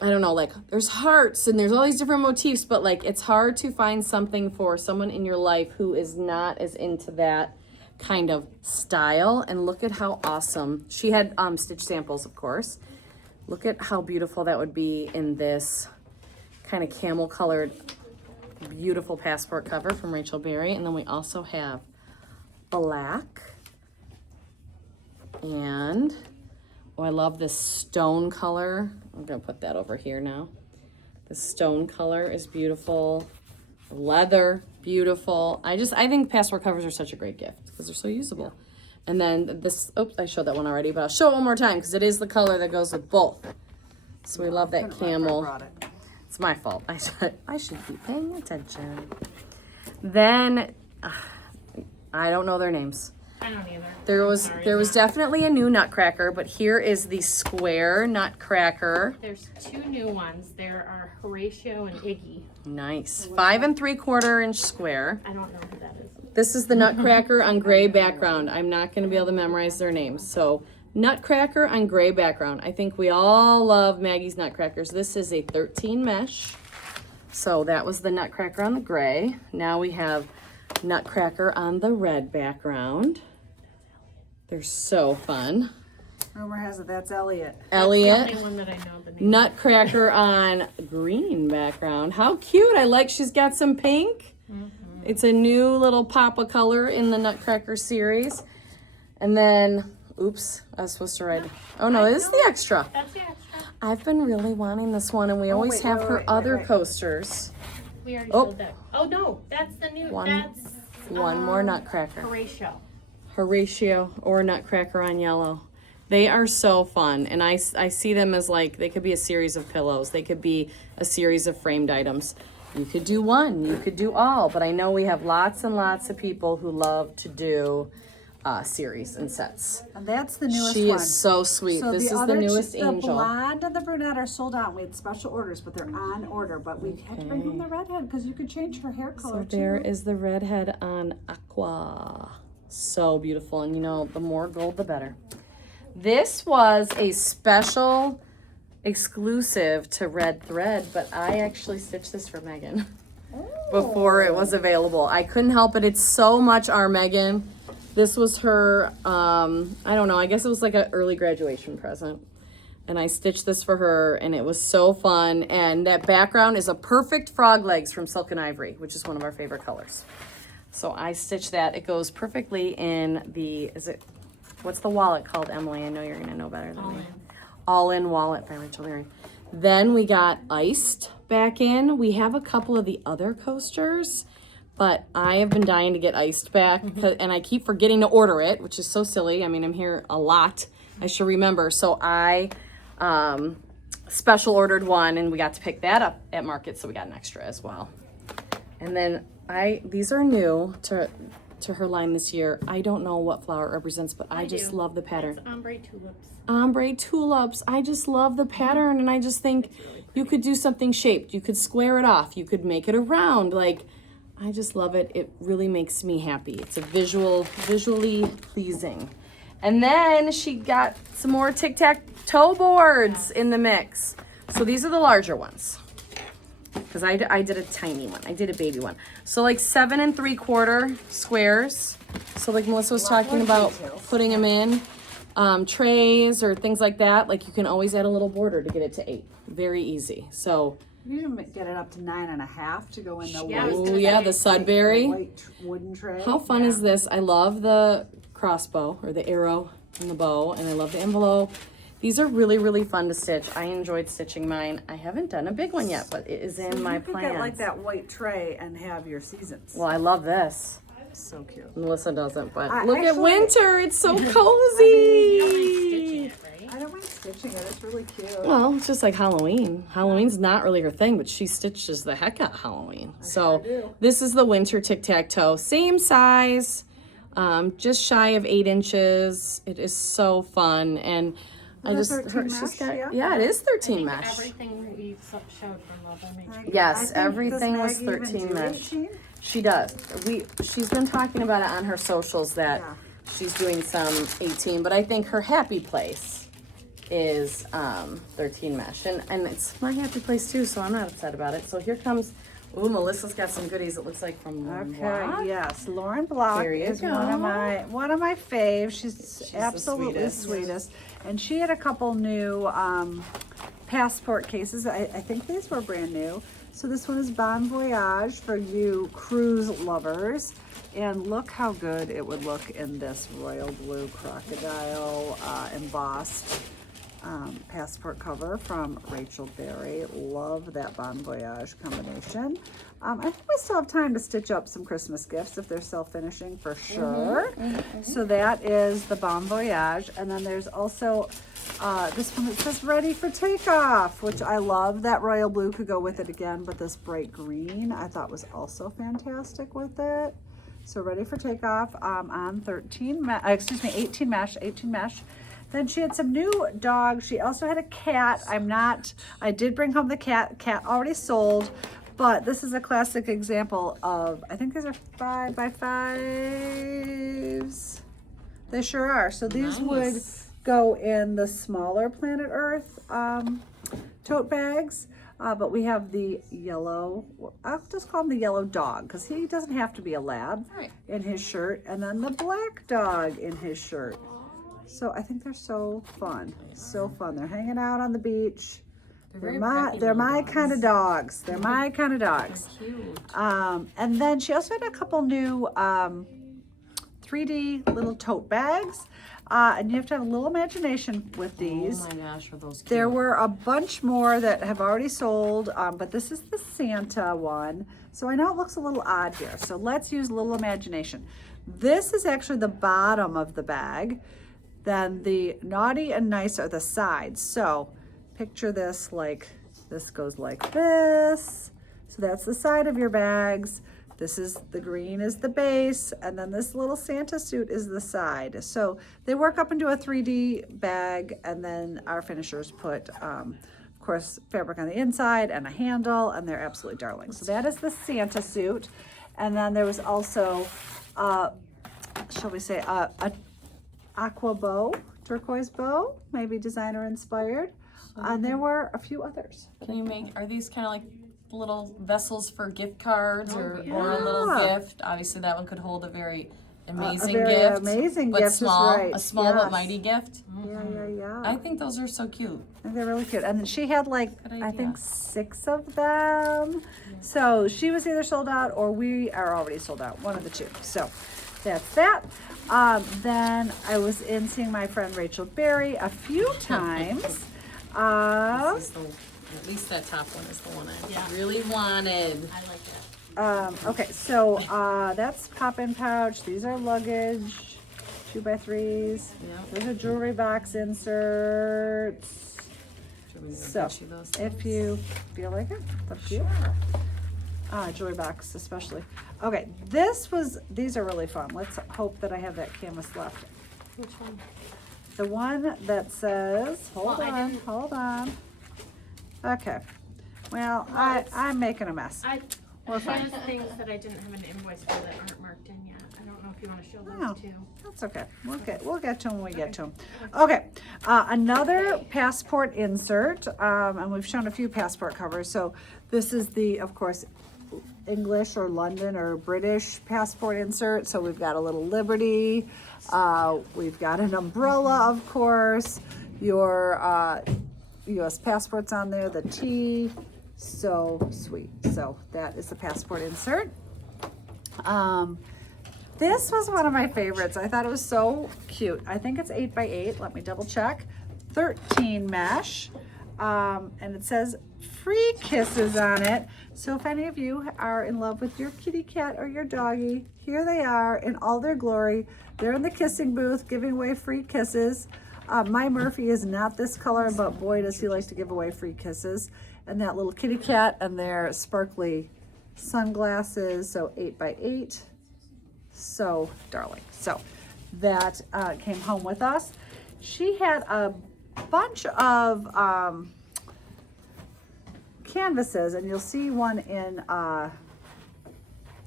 I don't know, like there's hearts and there's all these different motifs, but like it's hard to find something for someone in your life who is not as into that kind of style. And look at how awesome. She had stitch samples, of course. Look at how beautiful that would be in this kind of camel colored, beautiful passport cover from Rachel Berry. And then we also have black. And, oh, I love this stone color. I'm gonna put that over here now. The stone color is beautiful. Leather, beautiful. I think passport covers are such a great gift because they're so usable. And then this, oops, I showed that one already, but I'll show it one more time because it is the color that goes with both. So we love that camel. It's my fault. I should be paying attention. Then, I don't know their names. I don't either. There was definitely a new nutcracker, but here is the square nutcracker. There's two new ones. There are Horatio and Iggy. Nice. 5 3/4 inch square. I don't know who that is. This is the nutcracker on gray background. I'm not going to be able to memorize their names. So nutcracker on gray background. I think we all love Maggie's nutcrackers. This is a 13 mesh. So that was the nutcracker on the gray. Now we have nutcracker on the red background. They're so fun. Rumor has it that's Elliot. Elliot. That's the only one that I know the name. Nutcracker on green background. How cute. I like she's got some pink. It's a new little pop of color in the Nutcracker series. And then, oops, I was supposed to write. Oh no, it is the extra. That's the extra. I've been really wanting this one, and we always have her other coasters. We already showed that. Oh no, that's the new. That's One more Nutcracker. Horatio. Horatio or Nutcracker on yellow. They are so fun, and I see them as like they could be a series of pillows. They could be a series of framed items. You could do one, you could do all, but I know we have lots and lots of people who love to do series and sets. And that's the newest She one. is so sweet. So this the is the other newest the angel. blonde and the brunette are sold out. We had special orders, but they're on order. But we had to bring home the redhead because you could change her hair color So there too. is the redhead on aqua. So beautiful, and you know, the more gold, the better. This was a special exclusive to Red Thread, but I actually stitched this for Megan before it was available. I couldn't help it. It's so much our Megan. This was her, I don't know, I guess it was like an early graduation present. And I stitched this for her, and it was so fun. And that background is a perfect frog legs from Silk and Ivory, which is one of our favorite colors. So I stitched that. It goes perfectly in the, what's the wallet called, Emily? I know you're gonna know better than me. All In Wallet by Rachel Berry. Then we got Iced back in. We have a couple of the other coasters, but I have been dying to get Iced back, and I keep forgetting to order it, which is so silly. I mean, I'm here a lot. I should remember. So I special ordered one, and we got to pick that up at Market, so we got an extra as well. And then these are new to her line this year. I don't know what flower it represents, but I just love the pattern. It's ombre tulips. Ombre tulips. I just love the pattern, and I just think you could do something shaped. You could square it off. You could make it a round. Like, I just love it. It really makes me happy. It's a visually pleasing. And then she got some more tic-tac-toe boards in the mix. So these are the larger ones, because I did a tiny one. I did a baby one. So like 7 3/4 squares. So like Melissa was talking about putting them in trays or things like that. Like you can always add a little border to get it to 8. Very easy. So You can get it up to 9.5 to go in the Yeah, I was white. oh gonna yeah, say, the Sudbury. White wooden tray. How fun is this? I love the crossbow or the arrow and the bow, and I love the envelope. These are really, really fun to stitch. I enjoyed stitching mine. I haven't done a big one yet, but it is in my You could plans. get like that white tray and have your seasons. Well, I love this. So cute. Melissa doesn't, but I look at actually- winter. It's so Stitching cozy. it, right? I don't mind stitching it. It's really cute. Well, it's just like Halloween. Halloween's not really her thing, but she stitches the heck out of Halloween. So sure do. this is the winter tic-tac-toe. Same size, just shy of 8 inches. It is so fun. And I Is just, it 13 mesh? yeah, it is 13 I think mesh. everything we showed from Love MH. Yes, I think, everything does was Maggie even 13 do mesh. 18? She does. She's been talking about it on her socials that Yeah. she's doing some 18, but I think her happy place is 13 mesh. And it's my happy place too, so I'm not upset about it. So here comes, ooh, Melissa's got some goodies, it looks like from Lauren Block. Yes, Lauren Block There you is go. one of my faves. She's the absolutely the sweetest. sweetest. And she had a couple new passport cases. I think these were brand new. So this one is Bon Voyage for you cruise lovers. And look how good it would look in this royal blue crocodile embossed passport cover from Rachel Berry. Love that Bon Voyage combination. I think we still have time to stitch up some Christmas gifts if they're self-finishing for sure. So that is the Bon Voyage. And then there's also this one that says ready for takeoff, which I love. That royal blue could go with it again, but this bright green I thought was also fantastic with it. So ready for takeoff on 18 mesh. Then she had some new dogs. She also had a cat. I did bring home the cat. Cat already sold, but this is a classic example of, I think these are 5x5s. They sure are. So these would go in the smaller Planet Earth tote bags. But we have the yellow, I'll just call him the yellow dog because he doesn't have to be a lab in his shirt. And then the black dog in his shirt. So I think they're so fun. So fun. They're hanging out on the beach. They're my kind of dogs. They're my kind of dogs. Cute. And then she also had a couple new 3D little tote bags. And you have to have a little imagination with these. Oh my gosh, are those cute. There were a bunch more that have already sold, but this is the Santa one. So I know it looks a little odd here. So let's use a little imagination. This is actually the bottom of the bag. Then the naughty and nice are the sides. So picture this like, this goes like this. So that's the side of your bags. This is, the green is the base, and then this little Santa suit is the side. So they work up into a 3D bag, and then our finishers put, of course, fabric on the inside and a handle, and they're absolutely darling. So that is the Santa suit. And then there was also, shall we say, a aqua bow, turquoise bow, maybe designer inspired. And there were a few others. Can you make, are these kind of like little vessels for gift cards or a little Yeah. gift? Obviously that one could hold a very amazing very gift. amazing but gift is small, right. a small but Yes. mighty gift. Yeah. I think those are so cute. And they're really cute. And she had like, Good I idea. think 6 of them. So she was either sold out or we are already sold out, one of the two. So that's that. Then I was in seeing my friend Rachel Berry a few times. This is the, at least that top one is the one I really wanted. I like that. Okay, so that's pop-in pouch. These are luggage, 2x3s. Yep. Those are jewelry box inserts. Should we So, get you those if things? you feel like it, up to you. Jewelry box especially. Okay, these are really fun. Let's hope that I have that canvas left. Which one? The one that says, hold Well, I on, didn't- hold on. Okay, well, I'm making a mess. I We're fine. had things that I didn't have an invoice for that aren't marked in yet. I don't know if you want to show Oh. those too. That's okay. We'll get to them when we get to them. Okay, another passport insert, and we've shown a few passport covers. So this is the, of course, English or London or British passport insert. So we've got a little Liberty. We've got an umbrella, of course. Your U.S. passport's on there. The T. So sweet. So that is the passport insert. This was one of my favorites. I thought it was so cute. I think it's 8x8. Let me double check. 13 mesh. And it says free kisses on it. So if any of you are in love with your kitty cat or your doggy, here they are in all their glory. They're in the kissing booth giving away free kisses. My Murphy is not this color, but boy, does he like to give away free kisses. And that little kitty cat and their sparkly sunglasses. So 8x8. So darling. So that came home with us. She had a bunch of canvases, and you'll see one in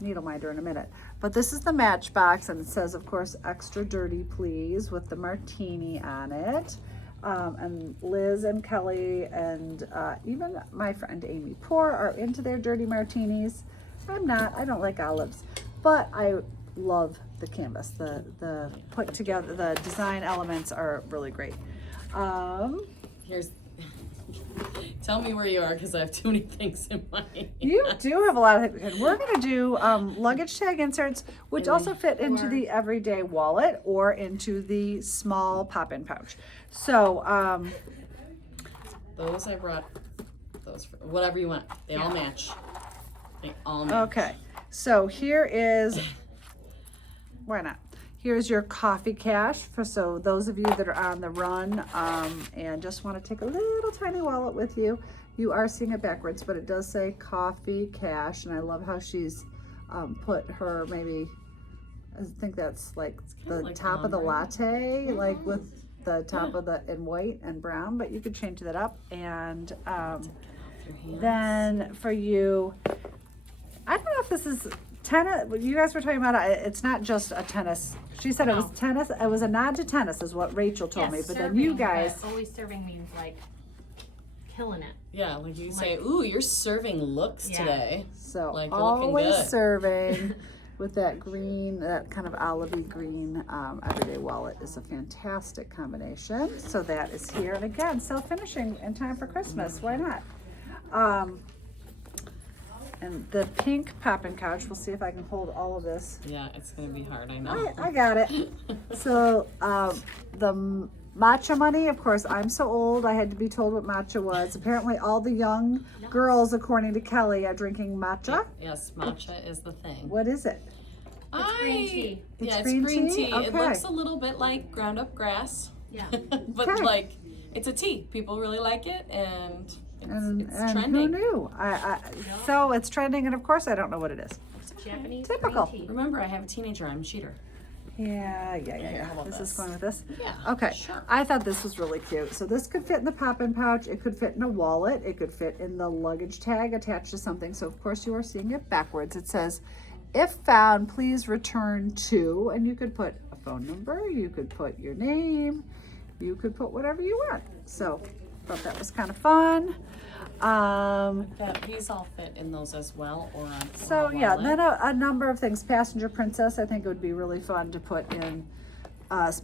Needle Minder in a minute. But this is the Matchbox, and it says, of course, extra dirty please with the martini on it. And Liz and Kelly and even my friend Amy Poor are into their dirty martinis. I'm not. I don't like olives, but I love the canvas. The put together, the design elements are really great. Here's. Tell me where you are because I have too many things in my. You do have a lot of things. We're going to do luggage tag inserts, which also fit into the everyday wallet or into the small pop-in pouch. So those I brought. Those for, whatever you want. They all match. They all match. okay, so here is, why not? Here's your coffee cash for so those of you that are on the run and just want to take a little tiny wallet with you. You are seeing it backwards, but it does say coffee cash, and I love how she's put her maybe, I think that's like the like top of the latte, like with the top Yeah. of the in white and brown, but you could change that up. And Your hands. then for you, I don't know if this is tennis. You guys were talking about it's not just a tennis. She said it was No. tennis. It was a nod to tennis, is what Rachel told me. Yes, But then you serving, guys, but always serving means like killing it. Yeah, like you say, ooh, you're serving looks Yeah. today. so like, you're looking always good. serving with that green, that kind of olivey green everyday wallet is a fantastic combination. So that is here, and again, self-finishing in time for Christmas. Why not? And the pink poppin' couch. We'll see if I can hold all of this. Yeah, it's gonna be hard. I know. I got it. So the matcha money, of course, I'm so old, I had to be told what matcha was. Apparently all the young girls, according to Kelly, are drinking matcha. Yes, matcha is the thing. What is it? It's green tea. Yeah, It's it's green green tea? tea. Okay. It looks a little bit like ground up grass. Yeah. But Okay. like, it's a tea. People really like it, and it's And who trending. knew? So it's trending, and of course I don't know what it is. Japanese Typical. green tea. Remember, I have a teenager. I'm a cheater. Yeah. how about This is this? going with this? Yeah. Okay. Sure. I thought this was really cute. So this could fit in the pop-in pouch. It could fit in a wallet. It could fit in the luggage tag attached to something. So of course you are seeing it backwards. It says, if found, please return to, and you could put a phone number. You could put your name. You could put whatever you want. So thought that was kind of fun. These all fit in those as well, or on. So or a yeah, wallet. then a number of things. Passenger princess, I think it would be really fun to put in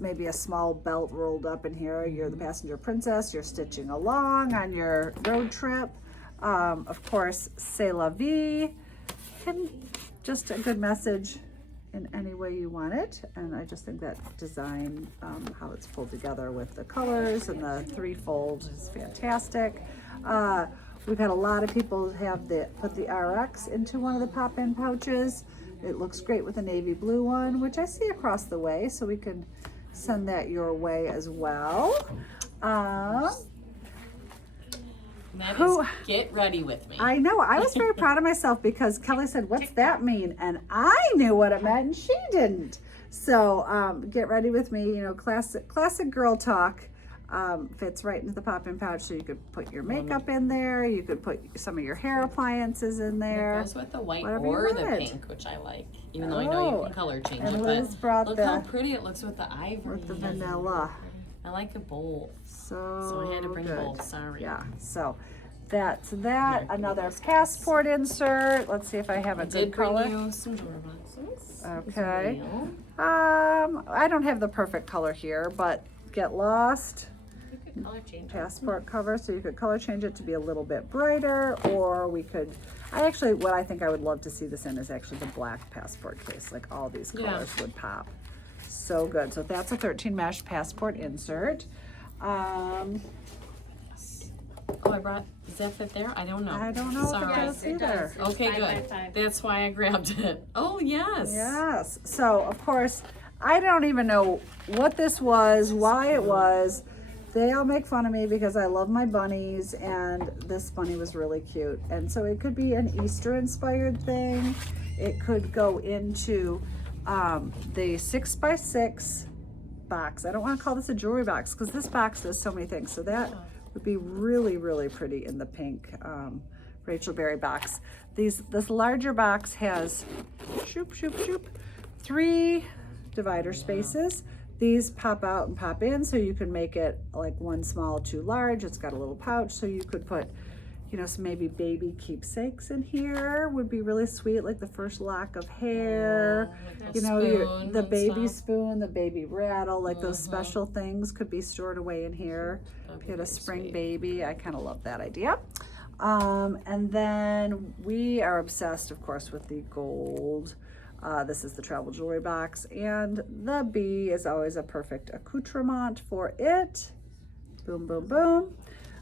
maybe a small belt rolled up in here. You're the passenger princess. You're stitching along on your road trip. Of course, c'est la vie. And just a good message in any way you want it. And I just think that design, how it's pulled together with the colors and the threefold is fantastic. We've had a lot of people have put the RX into one of the pop-in pouches. It looks great with a navy blue one, which I see across the way, so we can send that your way as well. That Who- is get ready with me. I know, I was very proud of myself because Kelly said, what's that mean? And I knew what it meant and she didn't. So get ready with me, you know, classic girl talk. Fits right into the pop-in pouch, so you could put your makeup in there, you could put some of your hair appliances in It there. goes with the white whatever you or the want. pink, which I like. Even though I know you Oh, can color change and it, Liz but brought look the- how pretty it looks with the ivory. With the vanilla. I like a bowl, So so I had to bring good. both. Sorry. Yeah, so that's that. Here, Another give me this. passport insert. Let's see if I have a I good did bring color. you some door boxes. Okay. as well. I don't have the perfect color here, but get lost. You could color change it. Passport cover, so you could color change it to be a little bit brighter, or we could, what I think I would love to see this in is actually the black passport case, like all these Yeah. colors would pop. So good. So that's a 13 mesh passport insert. Oh, I brought. Does that fit there? I don't know. I don't know if it Sorry. does. It does. It's Okay, 5 by good. 5. That's why I grabbed it. Oh yes. Yes. So of course, I don't even know what this was, why it was. They all make fun of me because I love my bunnies, and this bunny was really cute. And so it could be an Easter inspired thing. It could go into the 6x6 box. I don't want to call this a jewelry box because this box does so many things. So that would be really, really pretty in the pink Rachel Berry box. This larger box has 3 divider spaces. These pop out and pop in, so you can make it like one small, two large. It's got a little pouch, so you could put, you know, some maybe baby keepsakes in here. Would be really sweet, like the first lock of hair. You know, the baby spoon, the baby rattle, like those special things could be stored away in here. If you had a spring baby, I kind of love that idea. And then we are obsessed, of course, with the gold. This is the travel jewelry box, and the bee is always a perfect accoutrement for it. Boom, boom, boom.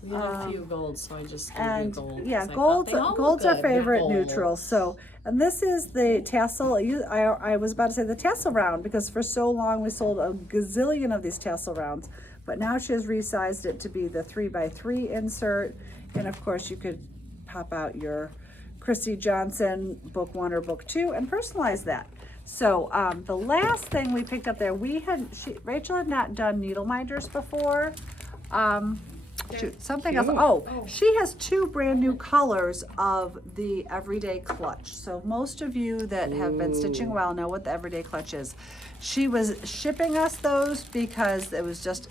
We have a few golds, so I just gave And you gold. yeah, 'cause I thought they all look gold's our good. favorite Gold. neutral. So, and this is the tassel. I was about to say the tassel round, because for so long we sold a gazillion of these tassel rounds, but now she has resized it to be the 3x3 insert. And of course you could pop out your Chrissy Johnson book 1 or book 2 and personalize that. So the last thing we picked up there, Rachel had not done needle minders before. Shoot, something else. Oh, she has 2 brand new colors of the Everyday Clutch. So most of you that have been stitching well know what the Everyday Clutch is. She was shipping us those because it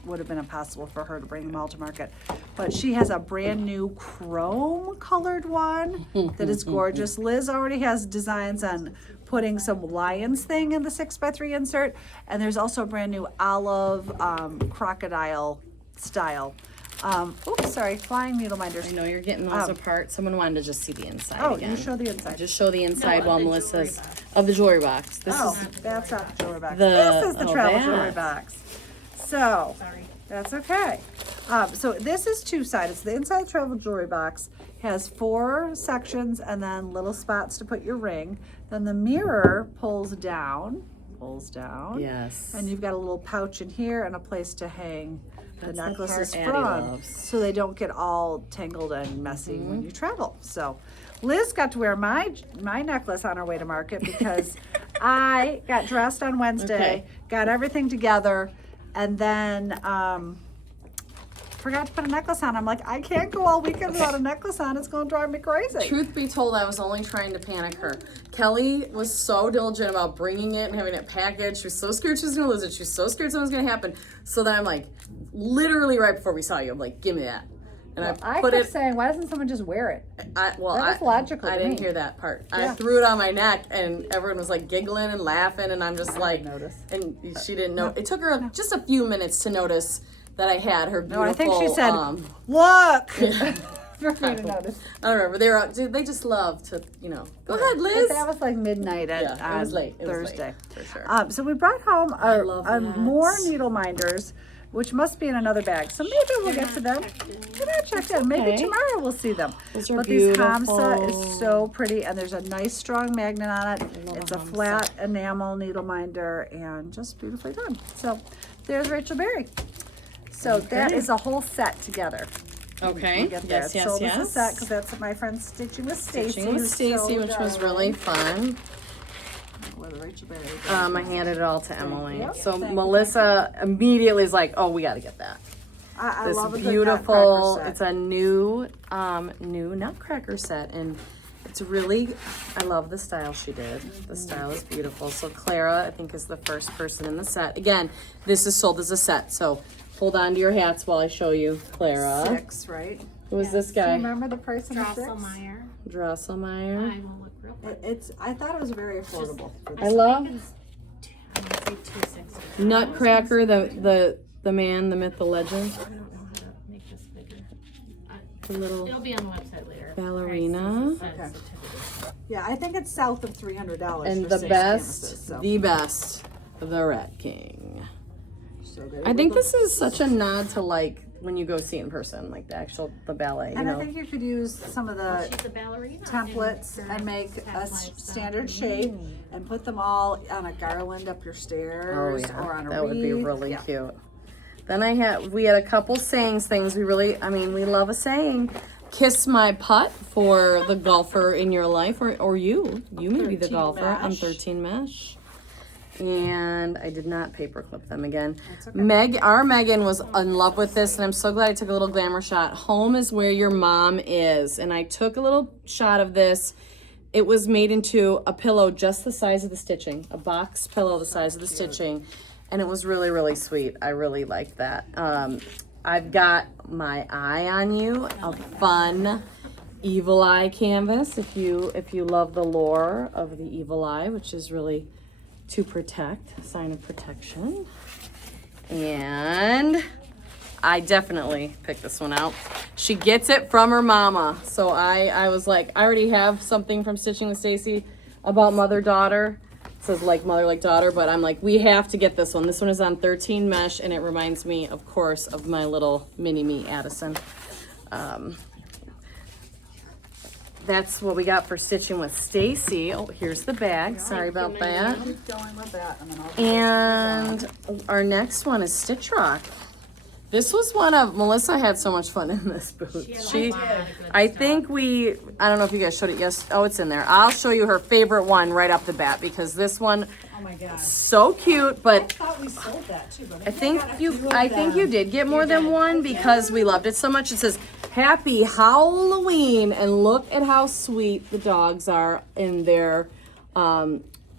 would have been impossible for her to bring them all to market. But she has a brand new chrome colored one that is gorgeous. Liz already has designs on putting some lion's thing in the 6x3 insert. And there's also a brand new olive crocodile style. Oops, sorry, flying needle minders. I know you're getting those apart. Someone wanted to just see the inside Oh, again. you show the inside. Just show the inside No, while of the Melissa's jewelry box. of the jewelry box. This Oh, is that's not the jewelry box. the- This is the oh, travel that. jewelry box. So, Sorry. that's okay. So this is two-sided. So the inside travel jewelry box has 4 sections and then little spots to put your ring. Then the mirror pulls down. yes. And you've got a little pouch in here and a place to hang the That's the necklaces part Addie from, loves. so they don't get all tangled and messy when you travel. So Liz got to wear my necklace on our way to market because I got dressed on Wednesday, Okay. got everything together, and then forgot to put a necklace on. I'm like, I can't go all weekend without a necklace on. It's going to drive me crazy. Truth be told, I was only trying to panic her. Kelly was so diligent about bringing it and having it packaged. She was so scared she was going to lose it. She was so scared something was going to happen. So then I'm like, literally right before we saw you, I'm like, give me that. And I put kept it. saying, why doesn't someone just wear it? That was logical I to didn't me. hear that part. Yeah. I threw it on my neck, and everyone was like giggling and laughing, and I'm just like, notice. and she didn't know. It took her just a few minutes to notice that I had her beautiful. No, I think she said, look! For me to notice. I don't remember. They just love to, Go ahead, Liz. But that was like midnight Yeah, it on was late. It was late, Thursday. for sure. So we brought home love more that. needle minders, which must be in another bag. So maybe we'll get to them. They're not checked in. Maybe okay. tomorrow we'll see them. Those are But these beautiful. Hamsa is so pretty, and there's a nice strong magnet on it. love It's a a Hamsa. flat enamel needle minder and just beautifully done. So there's Rachel Berry. So that is a whole set together. Okay. You get there. Yes, It's yes, sold as a yes. set because that's what my friend Stitching with Stacy. Stitching with who's Stacy, so which was darling. really fun. Where the Rachel Berry goes. I handed it all to Emily. Yep, So thank you. Melissa immediately is like, "Oh, we got to get that." I This love a good beautiful. nutcracker set. It's a new nutcracker set, and it's really. I love the style she did. The style is beautiful. So Clara, I think, is the first person in the set. Again, this is sold as a set. So hold on to your hats while I show you Clara. 6, right? Who is this Do you guy? remember the price of the 6? Drosselmeyer. Drosselmeyer. I will look real quick. I thought it was very affordable. for I this. love I'm gonna say 260. Nutcracker, the man, the myth, the legend. I don't know how to make this bigger. The little It'll be on the website later. ballerina. Price is Okay. sensitivity. Yeah, I think it's south of $300. And for the 6 best, canvases, so. the best, the Rat King. So there I you think go. this is such a nod to like when you go see it in person, like the ballet, you And I know. think you could use some of the She's a ballerina. templates and and make her a lifestyle. standard shape and put them all on a garland up your Oh stairs or on yeah, a that would be wreath. really Yeah. cute. Then we had a couple sayings things. We love a saying. Kiss my putt for the golfer in your life, or you may be the 13 golfer on mesh. 13 mesh. And I did not paperclip them again. That's okay. Our Megan was in love with this, and I'm so glad I took a little glamour shot. Home is where your mom is, and I took a little shot of this. It was made into a pillow just the size of the stitching, a box pillow the size of the stitching. and it was really, really sweet. I really liked that. I've got My Eye on You, a fun evil eye canvas. If you love the lore of the evil eye, which is really to protect, a sign of protection. And I definitely picked this one out. She gets it from her mama. So I was like, I already have something from Stitching with Stacy about mother-daughter. It says like mother, like daughter, but I'm like, we have to get this one. This one is on 13 mesh, and it reminds me, of course, of my little mini-me Addison. That's what we got for Stitching with Stacy. Oh, here's the bag. Sorry about that. Keep going with that, and then I'll And our next one is Stitch Rock. This was one of, Melissa had so much fun in this booth. I think I don't know if you guys showed it. Yes. Oh, it's in there. I'll show you her favorite one right off the bat, because this one, oh my God, so cute, I but thought we sold that too, but I think you did get more than one because we loved it so much. It says Happy Halloween, and look at how sweet the dogs are in their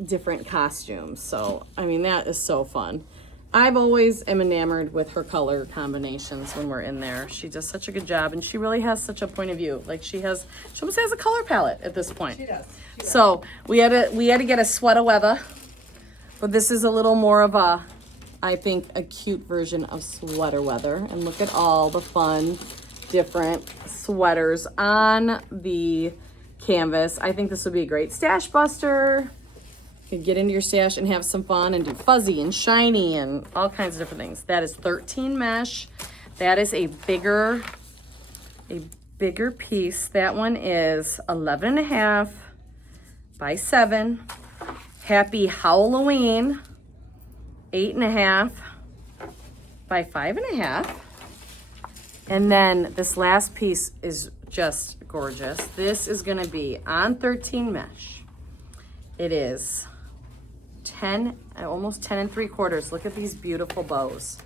different costumes. So I mean, that is so fun. I've always am enamored with her color combinations when we're in there. She does such a good job, and she really has such a point of view. Like she almost has a color palette at this point. She does. So we had to get a sweater weather, but this is a little more of a, I think, a cute version of sweater weather. And look at all the fun, different sweaters on the canvas. I think this would be a great stash buster. You could get into your stash and have some fun and do fuzzy and shiny and all kinds of different things. That is 13 mesh. That is a bigger piece. That one is 11.5 by 7. Happy Halloween, 8.5 by 5.5. And then this last piece is just gorgeous. This is gonna be on 13 mesh. It is 10, almost 10 3/4. Look at these beautiful bows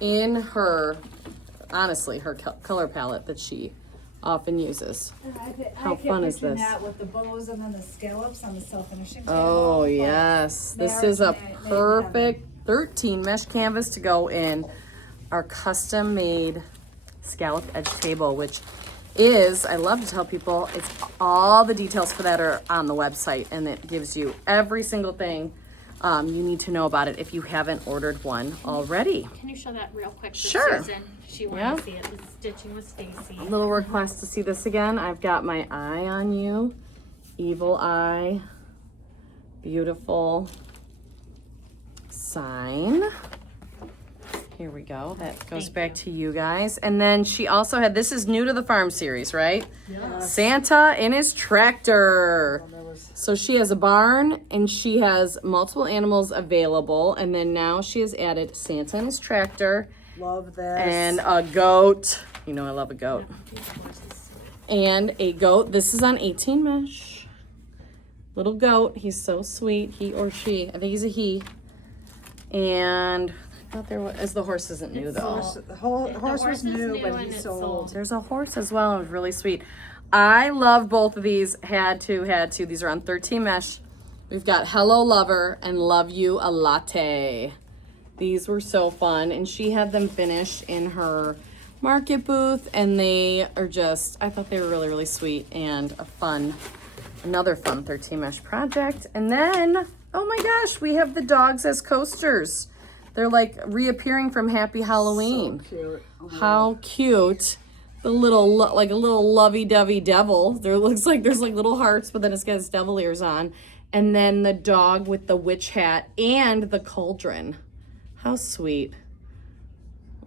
in her, honestly, her color palette that she often uses. How fun is this? That with the bows and then the scallops on the self-finishing table. Oh yes, this is a perfect 13 mesh canvas to go in our custom made scallop edge table, which is, I love to tell people, it's all the details for that are on the website, and it gives you every single thing you need to know about it if you haven't ordered one already. Can you show that real quick for Sure. Susan? She wanted Yeah. to see it. This is Stitching with Stacy. A little request to see this again. I've got My Eye on You, evil eye, beautiful sign. Here we go. That goes Thank back you. to you guys. And then she also had, this is new to the farm series, right? Santa in his tractor. So she has a barn and she has multiple animals available. And then now she has added Santa in his tractor Love this. and a goat. You know I love a goat. And a goat. This is on 18 mesh. Little goat. He's so sweet. He or she. I think he's a he. And I thought there was, the horse isn't new though. The horse horse was is new, new but and he's it's sold. sold. There's a horse as well. It was really sweet. I love both of these. Had to. These are on 13 mesh. We've got Hello Lover and Love You a Latte. These were so fun. And she had them finished in her market booth. And they are just, I thought they were really, really sweet and a fun, another fun 13 mesh project. And then, oh my gosh, we have the dogs as coasters. They're like reappearing from Happy Halloween. So cute. Oh my How cute. The little, like a little lovey-dovey devil. There looks like there's like little hearts, but then it's got its devil ears on. And then the dog with the witch hat and the cauldron. How sweet.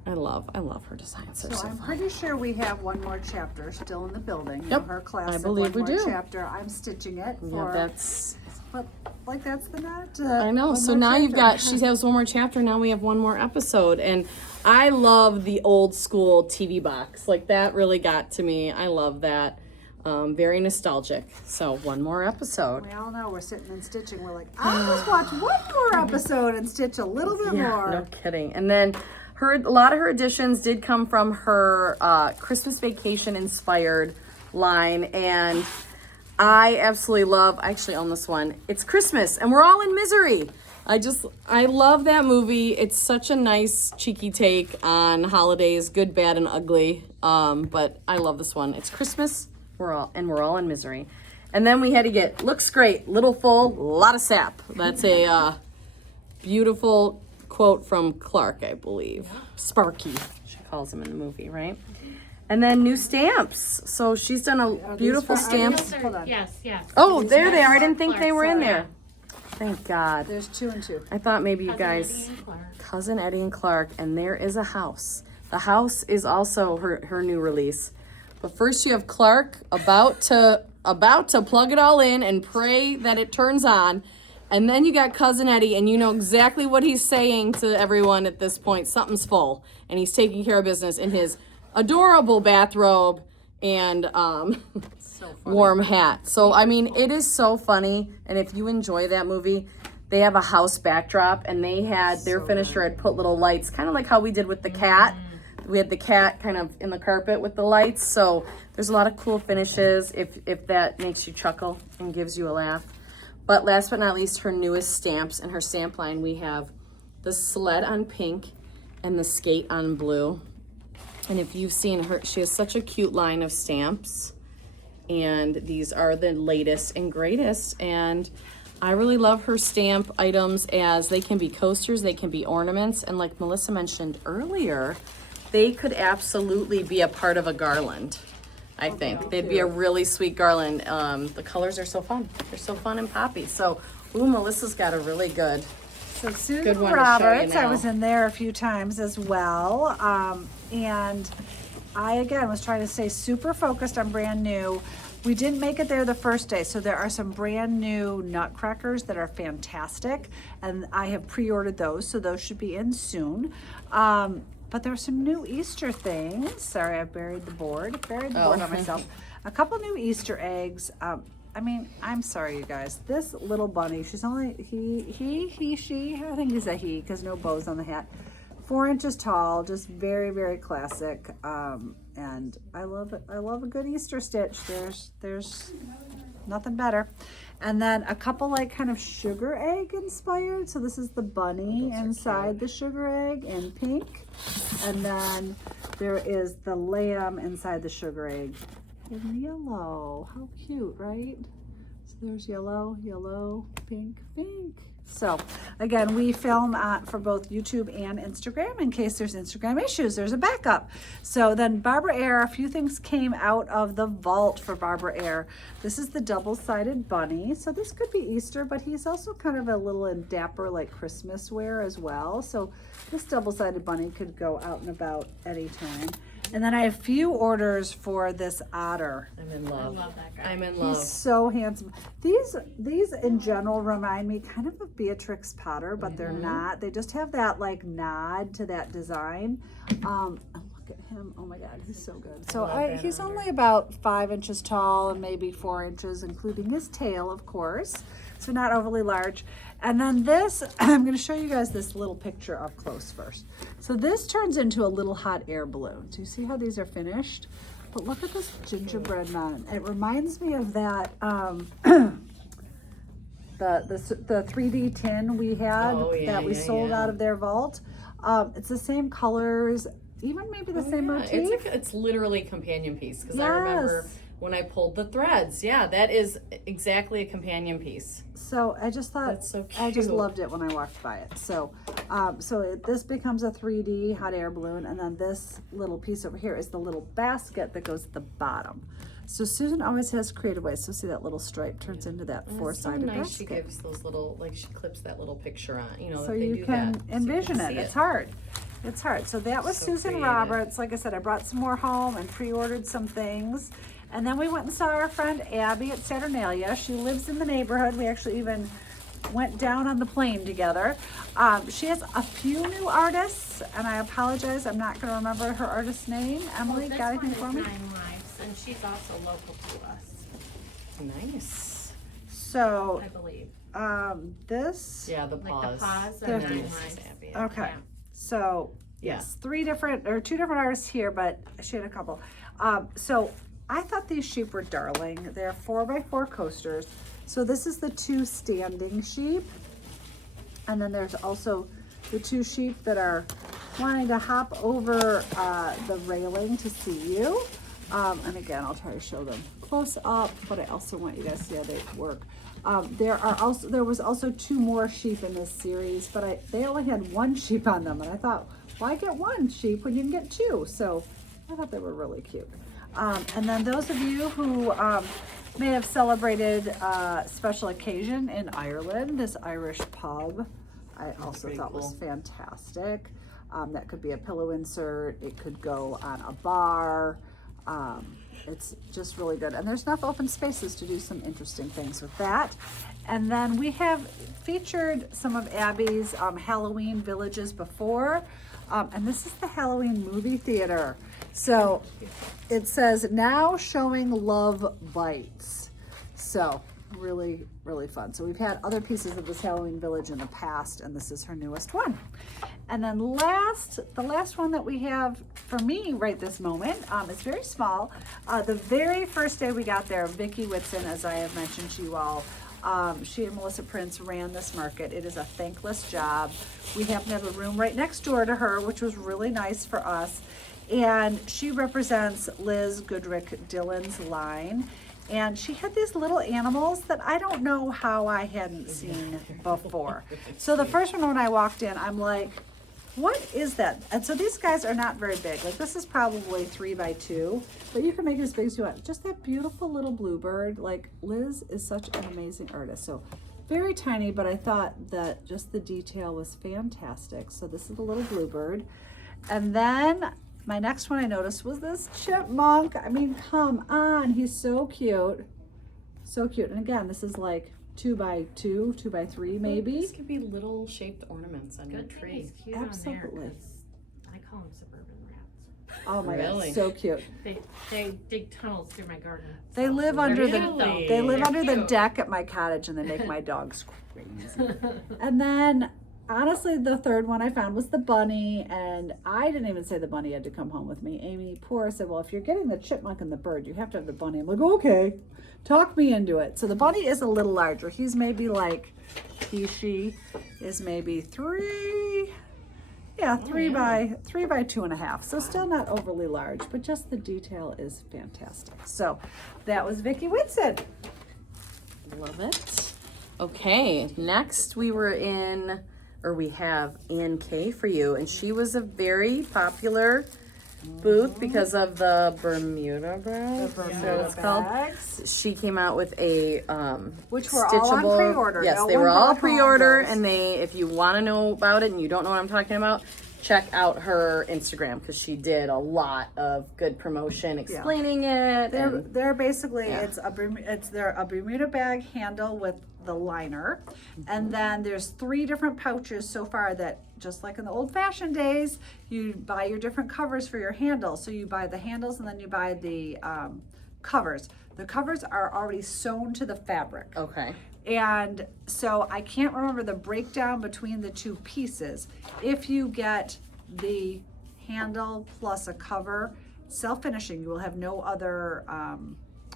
I love her designs. They're So so I'm fun. pretty sure we have one more chapter still in the building. You know, Yep, her class. I believe we one more do. Chapter. I'm stitching it Yeah, for. that's, But like that's the not. I know. So now you've got, she has one more chapter. Now we have one more episode. And I love the old school TV box. Like that really got to me. I love that. Very nostalgic. So one more episode. We all know we're sitting and stitching. We're like, I'll just watch one more episode and stitch a little bit more. No kidding. And then a lot of her additions did come from her Christmas Vacation inspired line. And I absolutely love, I actually own this one. It's Christmas and we're all in misery. I love that movie. It's such a nice, cheeky take on holidays, good, bad, and ugly. But I love this one. It's Christmas, we're all in misery. And then we had to get, looks great, little full, lot of sap. That's a beautiful quote from Clark, I believe. Sparky, she calls him in the movie, right? And then new stamps. So she's done a beautiful stamps. Yes. Oh, there they are. I didn't think they were in there. Thank God. There's 2 and 2. I thought maybe you guys, Cousin Eddie and Clark, and there is a house. The house is also her new release. But first you have Clark about to plug it all in and pray that it turns on. And then you got Cousin Eddie, and you know exactly what he's saying to everyone at this point. Something's full, and he's taking care of business in his adorable bathrobe and warm hat. So, I mean, it is so funny. And if you enjoy that movie, they have a house backdrop, and they had their finisher had put little lights, kind of like how we did with the cat. We had the cat kind of in the carpet with the lights. So there's a lot of cool finishes if that makes you chuckle and gives you a laugh. But last but not least, her newest stamps. In her stamp line, we have the sled on pink and the skate on blue. And if you've seen her, she has such a cute line of stamps. And these are the latest and greatest. And I really love her stamp items as they can be coasters, they can be ornaments. And like Melissa mentioned earlier, they could absolutely be a part of a garland. I think they'd be a really sweet garland. The colors are so fun. They're so fun and poppy. So, ooh, Melissa's got a really good. So Susan Good one to show Roberts, you I now. was in there a few times as well. And I, again, was trying to stay super focused on brand new. We didn't make it there the first day, so there are some brand new nutcrackers that are fantastic. And I have pre-ordered those, so those should be in soon. But there are some new Easter things. Sorry, I buried the board on myself. A couple new Easter eggs. I mean, I'm sorry, you guys. This little bunny, she's only, she, I think he's a he, because no bows on the hat. 4 inches tall, just very, very classic. And I love it. I love a good Easter stitch. There's nothing better. And then a couple like kind of sugar egg inspired. So this is the bunny inside the sugar egg in pink. And then there is the lamb inside the sugar egg in yellow. How cute, right? So there's yellow, pink, pink. So again, we film for both YouTube and Instagram in case there's Instagram issues. There's a backup. So then Barbara Ayre, a few things came out of the vault for Barbara Ayre. This is the double-sided bunny. So this could be Easter, but he's also kind of a little in dapper like Christmas wear as well. So this double-sided bunny could go out and about anytime. And then I have a few orders for this otter. I'm in love. I love that guy. I'm in love. He's so handsome. These in general remind me kind of Beatrix Potter, but they're not. They just have that like nod to that design. And look at him. Oh my God, he's so good. So he's only about 5 inches tall and maybe 4 inches, including his tail, of course. So not overly large. And then this, I'm going to show you guys this little picture up close first. So this turns into a little hot air balloon. Do you see how these are finished? But look at this gingerbread man. It reminds me of that, the 3D tin we had that we sold out of their vault. It's the same colors, even maybe the same motif. It's literally a companion piece because I remember when I pulled the threads. Yeah, that is exactly a companion piece. So I just thought, That's so cute. I just loved it when I walked by it. So, this becomes a 3D hot air balloon, and then this little piece over here is the little basket that goes at the bottom. So Susan always has creative ways. So see that little stripe turns into that four-sided nice. basket. She gives those little, like she clips that little picture on, you know, So that they you do can that. envision So you it. can It's see hard. It's hard. So that was So Susan creative. Roberts. Like I said, I brought some more home and pre-ordered some things. And then we went and saw our friend Abby at Saturnalia. She lives in the neighborhood. We actually even went down on the plane together. She has a few new artists, and I apologize, I'm not going to remember her artist's name. Emily, This got one anything is for me? 9 Lives, and she's also local to us, Nice. So, I believe. this, Yeah, the Like paws. the paws They're and 9 nice. Lives. Yeah. okay. Yeah. So, Yeah. yes, two different artists here, but she had a couple. So I thought these sheep were darling. They're 4x4 coasters. So this is the 2 standing sheep. And then there's also the two sheep that are wanting to hop over the railing to see you. And again, I'll try to show them close up, but I also want you guys to see how they work. There was also two more sheep in this series, but they only had one sheep on them, and I thought, why get one sheep when you can get two? So I thought they were really cute. And then those of you who may have celebrated a special occasion in Ireland, this Irish pub, I also thought was fantastic. That could be a pillow insert. It could go on a bar. It's just really good. And there's enough open spaces to do some interesting things with that. And then we have featured some of Abby's Halloween villages before. And this is the Halloween movie theater. So it says now showing Love Bites. So really, really fun. So we've had other pieces of this Halloween village in the past, and this is her newest one. And then the last one that we have for me right this moment is very small. The very first day we got there, Vicki Whitson, as I have mentioned to you all, she and Melissa Prince ran this market. It is a thankless job. We happen to have a room right next door to her, which was really nice for us. And she represents Liz Goodrick Dillon's line. And she had these little animals that I don't know how I hadn't seen before. So the first one when I walked in, I'm like, what is that? And so these guys are not very big. Like this is probably 3x2, but you can make it as big as you want. Just that beautiful little bluebird. Like Liz is such an amazing artist. So very tiny, but I thought that just the detail was fantastic. So this is the little bluebird. And then my next one I noticed was this chipmunk. I mean, come on, he's so cute. So cute. And again, this is like 2x2, 2x3 maybe. These could be little shaped ornaments on your Good thing tree. he's cute Absolutely. on there, 'cause I call them suburban rats. Oh my Really? God, so cute. They dig tunnels through my garden. They so live they're under cute, though. they live They're under the cute. deck at my cottage, and they make my dogs crazy. And then honestly, the third one I found was the bunny, and I didn't even say the bunny had to come home with me. Amy Poor said, well, if you're getting the chipmunk and the bird, you have to have the bunny. I'm like, okay, talk me into it. So the bunny is a little larger. He's maybe like, she is maybe three by 2.5. So still not overly large, but just the detail is fantastic. So that was Vicki Whitson. Love it. Okay, next we have Ann Kay for you, and she was a very popular booth because of the Bermuda bag. So it's called. She came out with a Which were all on stitchable- pre-order. Yes, No they one were all bought home pre-order, those. and if you want to know about it and you don't know what I'm talking about, check out her Instagram because she did a lot of good promotion explaining it. and- They're basically Yeah. they're a Bermuda bag handle with the liner, and then there's 3 different pouches so far that, just like in the old-fashioned days, you buy your different covers for your handles. So you buy the handles and then you buy the covers. The covers are already sewn to the fabric. Okay. And so I can't remember the breakdown between the two pieces. If you get the handle plus a cover, self-finishing, you will have no other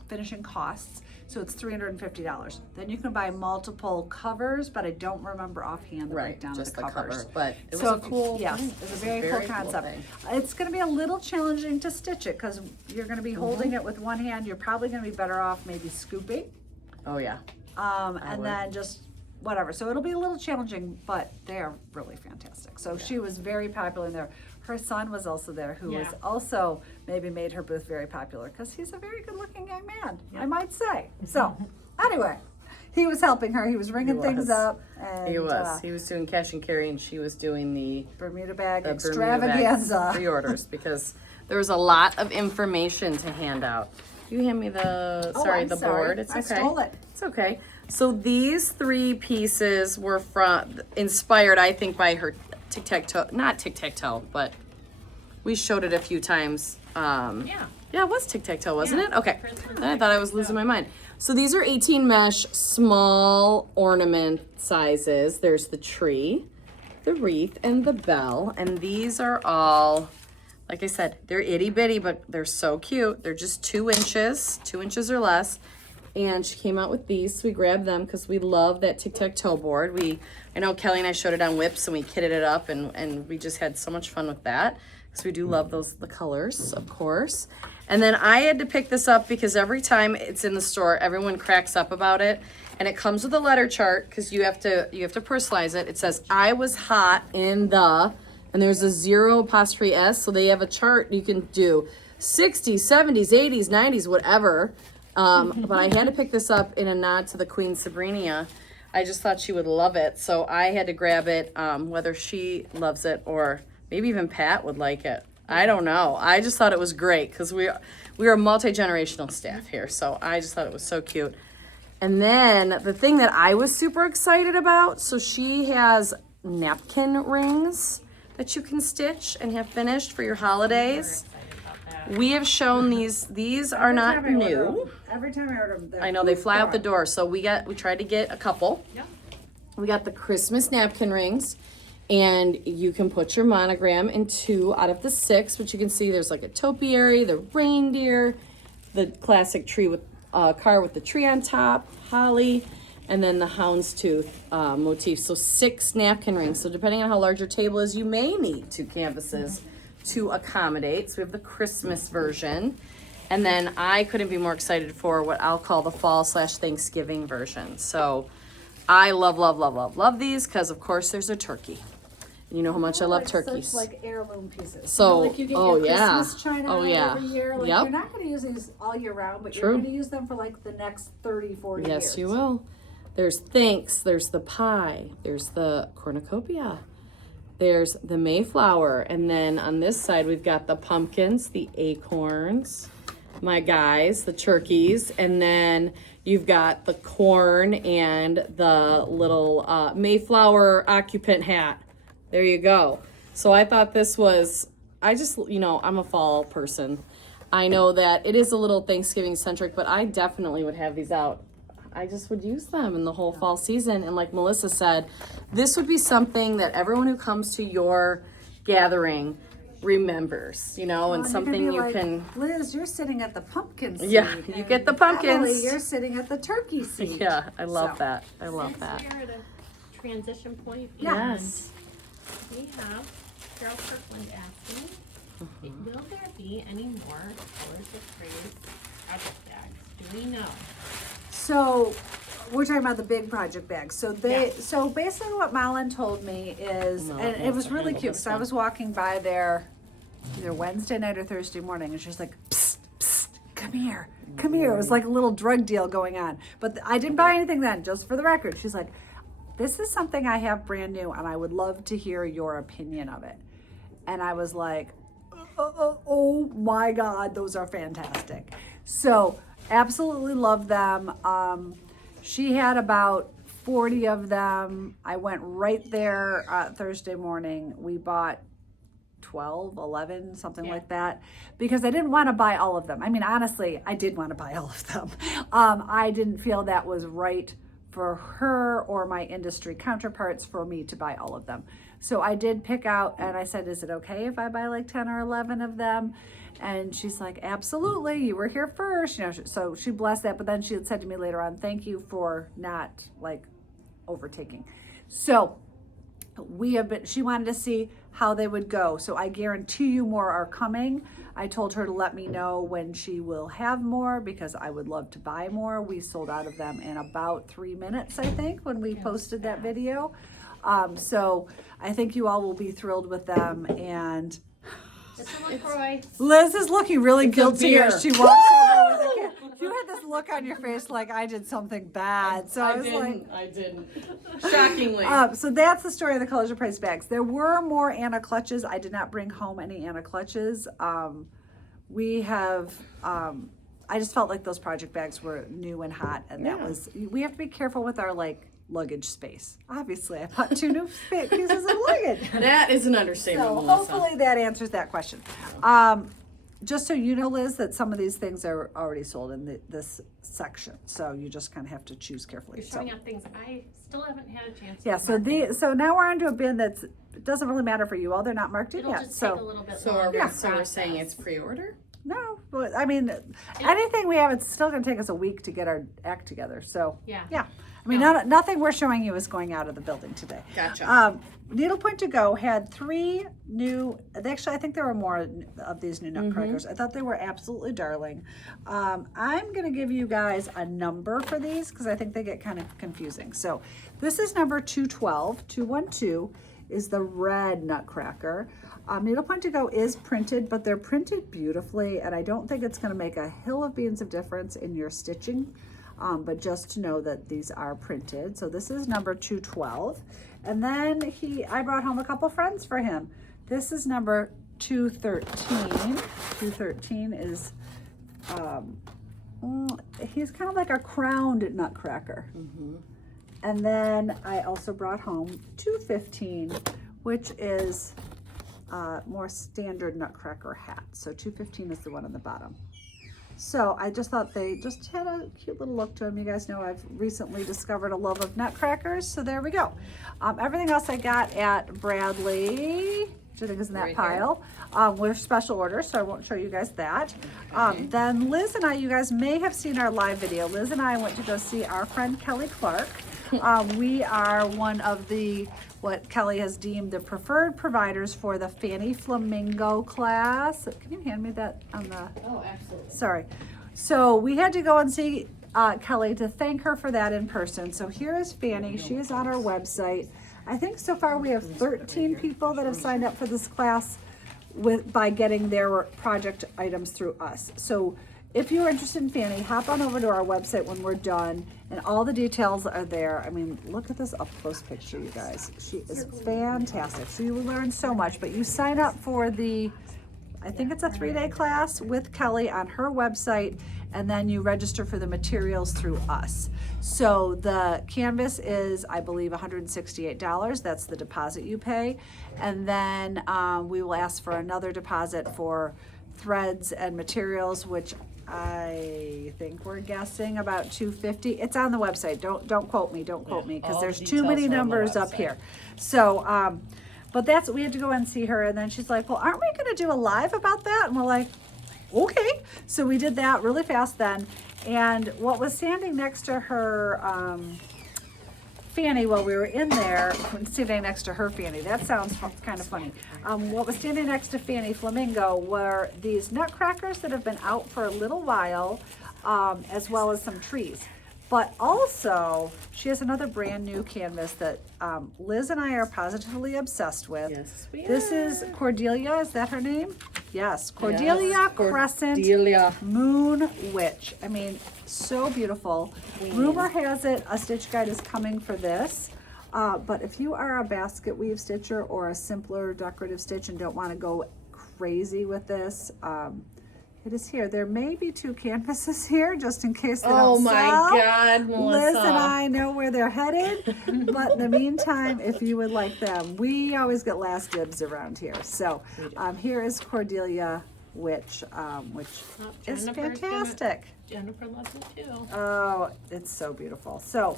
finishing costs. So it's $350. Then you can buy multiple covers, but I don't remember offhand the Right, breakdown just of the the covers. cover, but it was So a cool yes, thing. it's a very cool concept. thing. It's going to be a little challenging to stitch it because you're going to be holding it with one hand. You're probably going to be better off maybe scooping. Oh yeah. And would. then just whatever. So it'll be a little challenging, but they are really fantastic. So she was very popular in there. Her son was also there, who was Yeah. also maybe made her booth very popular because he's a very good-looking young man, I might say. So anyway, he was helping her. He was ringing things was. up. And, He was doing cash and carry, and she was doing the Bermuda bag Bermuda bag extravaganza. pre-orders because there was a lot of information to hand out. You hand me the Oh, I'm the sorry. board. It's I okay. stole it. It's okay. So these 3 pieces were inspired, I think, by her tic-tac-toe, not tic-tac-toe, but we showed it a few times. Yeah. Yeah, it was tic-tac-toe, wasn't Yeah. it? Okay. Christmas Then I thought I was losing my mind. So these are 18 mesh small ornament sizes. There's the tree, the wreath, and the bell. And these are all, like I said, they're itty bitty, but they're so cute. They're just 2 inches or less. And she came out with these, so we grabbed them because we love that tic-tac-toe board. I know Kelly and I showed it on Whips and we kitted it up and we just had so much fun with that. Because we do love the colors, of course. And then I had to pick this up because every time it's in the store, everyone cracks up about it. And it comes with a letter chart because you have to personalize it. It says, I was hot in the, and there's a 0'S, so they have a chart you can do 60s, 70s, 80s, 90s, whatever. But I had to pick this up in a nod to the Queen Sabrina. I just thought she would love it, so I had to grab it, whether she loves it or maybe even Pat would like it. I don't know. I just thought it was great because we are multi-generational staff here, so I just thought it was so cute. And then the thing that I was super excited about, so she has napkin rings that you can stitch and have finished for your holidays. We have shown these are not new. Every time I order them, I know they fly out the door. So we tried to get a couple. Yep. We got the Christmas napkin rings, and you can put your monogram in 2 out of the 6, but you can see there's like a topiary, the reindeer, the classic tree with car with the tree on top, holly, and then the houndstooth motif. So 6 napkin rings. So depending on how large your table is, you may need 2 canvases to accommodate. So we have the Christmas version. And then I couldn't be more excited for what I'll call the fall/Thanksgiving version. So I love these because of course there's a turkey. And you know how much I love turkeys. Such like heirloom pieces. So, like you get oh, your yeah. Christmas china Oh, yeah. every year. Like Yep. you're not going to use these all year round, but True. you're going to use them for like the next 30, 40 years. Yes, you will. There's thanks, there's the pie, there's the cornucopia, there's the Mayflower, and then on this side we've got the pumpkins, the acorns, my guys, the turkeys, and then you've got the corn and the little Mayflower occupant hat. There you go. So I thought this was, I'm a fall person. I know that it is a little Thanksgiving centric, but I definitely would have these out. I just would use them in the whole fall season. And like Melissa said, this would be something that everyone who comes to your gathering remembers, and Well, something you're you gonna be can. like, Liz, you're sitting at the pumpkin seat. Yeah, you get the pumpkins. Emily, you're sitting at the turkey seat. Yeah, I love So. that. I love Since that. we are at a transition point, Yes. and we have Carol Kirkland asking, will there be any more Colors with Praise project bags? Do we know? So we're talking about the big project bags. So so basically what Malin told me is, and it was really cute because I was walking by there either Wednesday night or Thursday morning, and she was like, psst, psst, come here. It was like a little drug deal going on. But I didn't buy anything then, just for the record. She's like, this is something I have brand new, and I would love to hear your opinion of it. And I was like, oh my God, those are fantastic. So absolutely love them. She had about 40 of them. I went right there Thursday morning. We bought 12, 11, something like that, because I didn't want to buy all of them. I mean, honestly, I did want to buy all of them. I didn't feel that was right for her or my industry counterparts for me to buy all of them. So I did pick out, and I said, is it okay if I buy like 10 or 11 of them? And she's like, absolutely, you were here first. So she blessed that, but then she had said to me later on, thank you for not like overtaking. So she wanted to see how they would go. So I guarantee you more are coming. I told her to let me know when she will have more because I would love to buy more. We sold out of them in about 3 minutes, I think, when we posted that video. So I think you all will be thrilled with them. And Mr. LaCroix, Liz is looking really guilty beer. as she walks over with a can. You had this look on your face like I did something bad. So I was like, I didn't. Shockingly. so that's the story of the Colors of Praise bags. There were more Anna clutches. I did not bring home any Anna clutches. We have, I just felt like those project bags were new and hot, and that was, we have to be careful with our luggage space. Obviously, I bought 2 new pieces of luggage. That is an understatement, So Melissa. hopefully that answers that question. Just so you know, Liz, that some of these things are already sold in this section. So you just kind of have to choose carefully. you're showing up things I still haven't had a chance Yeah, to mark. so now we're onto a bin it doesn't really matter for you all. They're not marked in It'll yet. just take a So little bit So longer. so we're saying it's pre-order? No, but I mean, anything we have, it's still going to take us a week to get our act together. So, Yeah. I mean, nothing we're showing you is going out of the building today. Gotcha. Needlepoint to Go had 3 new, actually, I think there were more of these new nutcrackers. I thought they were absolutely darling. I'm going to give you guys a number for these because I think they get kind of confusing. So this is number 212. 212 is the red nutcracker. Needlepoint to Go is printed, but they're printed beautifully, and I don't think it's going to make a hill of beans of difference in your stitching, but just to know that these are printed. So this is number 212. And then I brought home a couple friends for him. This is number 213. 213 is, he's kind of like a crowned nutcracker. And then I also brought home 215, which is more standard nutcracker hat. So 215 is the one on the bottom. So I just thought they just had a cute little look to them. You guys know I've recently discovered a love of nutcrackers, so there we go. Everything else I got at Bradley, which I think is in that Right pile, with special orders, so I won't show you guys that. Then Liz and I, you guys may have seen our live video. Liz and I went to go see our friend Kelly Clark. We are one of the, what Kelly has deemed the preferred providers for the Fanny Flamingo class. Can you hand me that on the? Oh, absolutely. Sorry. So we had to go and see Kelly to thank her for that in person. So here is Fanny. She is on our website. I think so far we have 13 people that have signed up for this class by getting their project items through us. So if you're interested in Fanny, hop on over to our website when we're done, and all the details are there. I mean, look at this up close picture, you guys. She is fantastic. So you will learn so much, but you sign up for the, I think it's a 3-day class with Kelly on her website, and then you register for the materials through us. So the canvas is, I believe, $168. That's the deposit you pay. And then we will ask for another deposit for threads and materials, which I think we're guessing about $250. It's on the website. Don't quote me. Don't quote me, because all there's the too many details are on the numbers up website. here. So, but that's, we had to go and see her, and then she's like, well, aren't we going to do a live about that? And we're like, okay. So we did that really fast then. And what was standing next to her, Fanny, while we were in there, standing next to her Fanny, that sounds kind of funny. What was standing next to Fanny Flamingo were these nutcrackers that have been out for a little while, as well as some trees. But also, she has another brand new canvas that Liz and I are positively obsessed with. Yes, we This is Cordelia, is that her name? Yes, Cordelia Crescent Cordelia. Moon Witch. I mean, so beautiful. Rumor has it a stitch guide is coming for this. But if you are a basket weave stitcher or a simpler decorative stitch and don't want to go crazy with this, it is here. There may be 2 canvases here just in case they Oh don't my sell. God, Melissa. Liz and I know where they're headed. But in the meantime, if you would like them, we always get last dibs around here. So here is Cordelia Witch, which is Jennifer's fantastic. Jennifer loves it too. Oh, it's so beautiful. So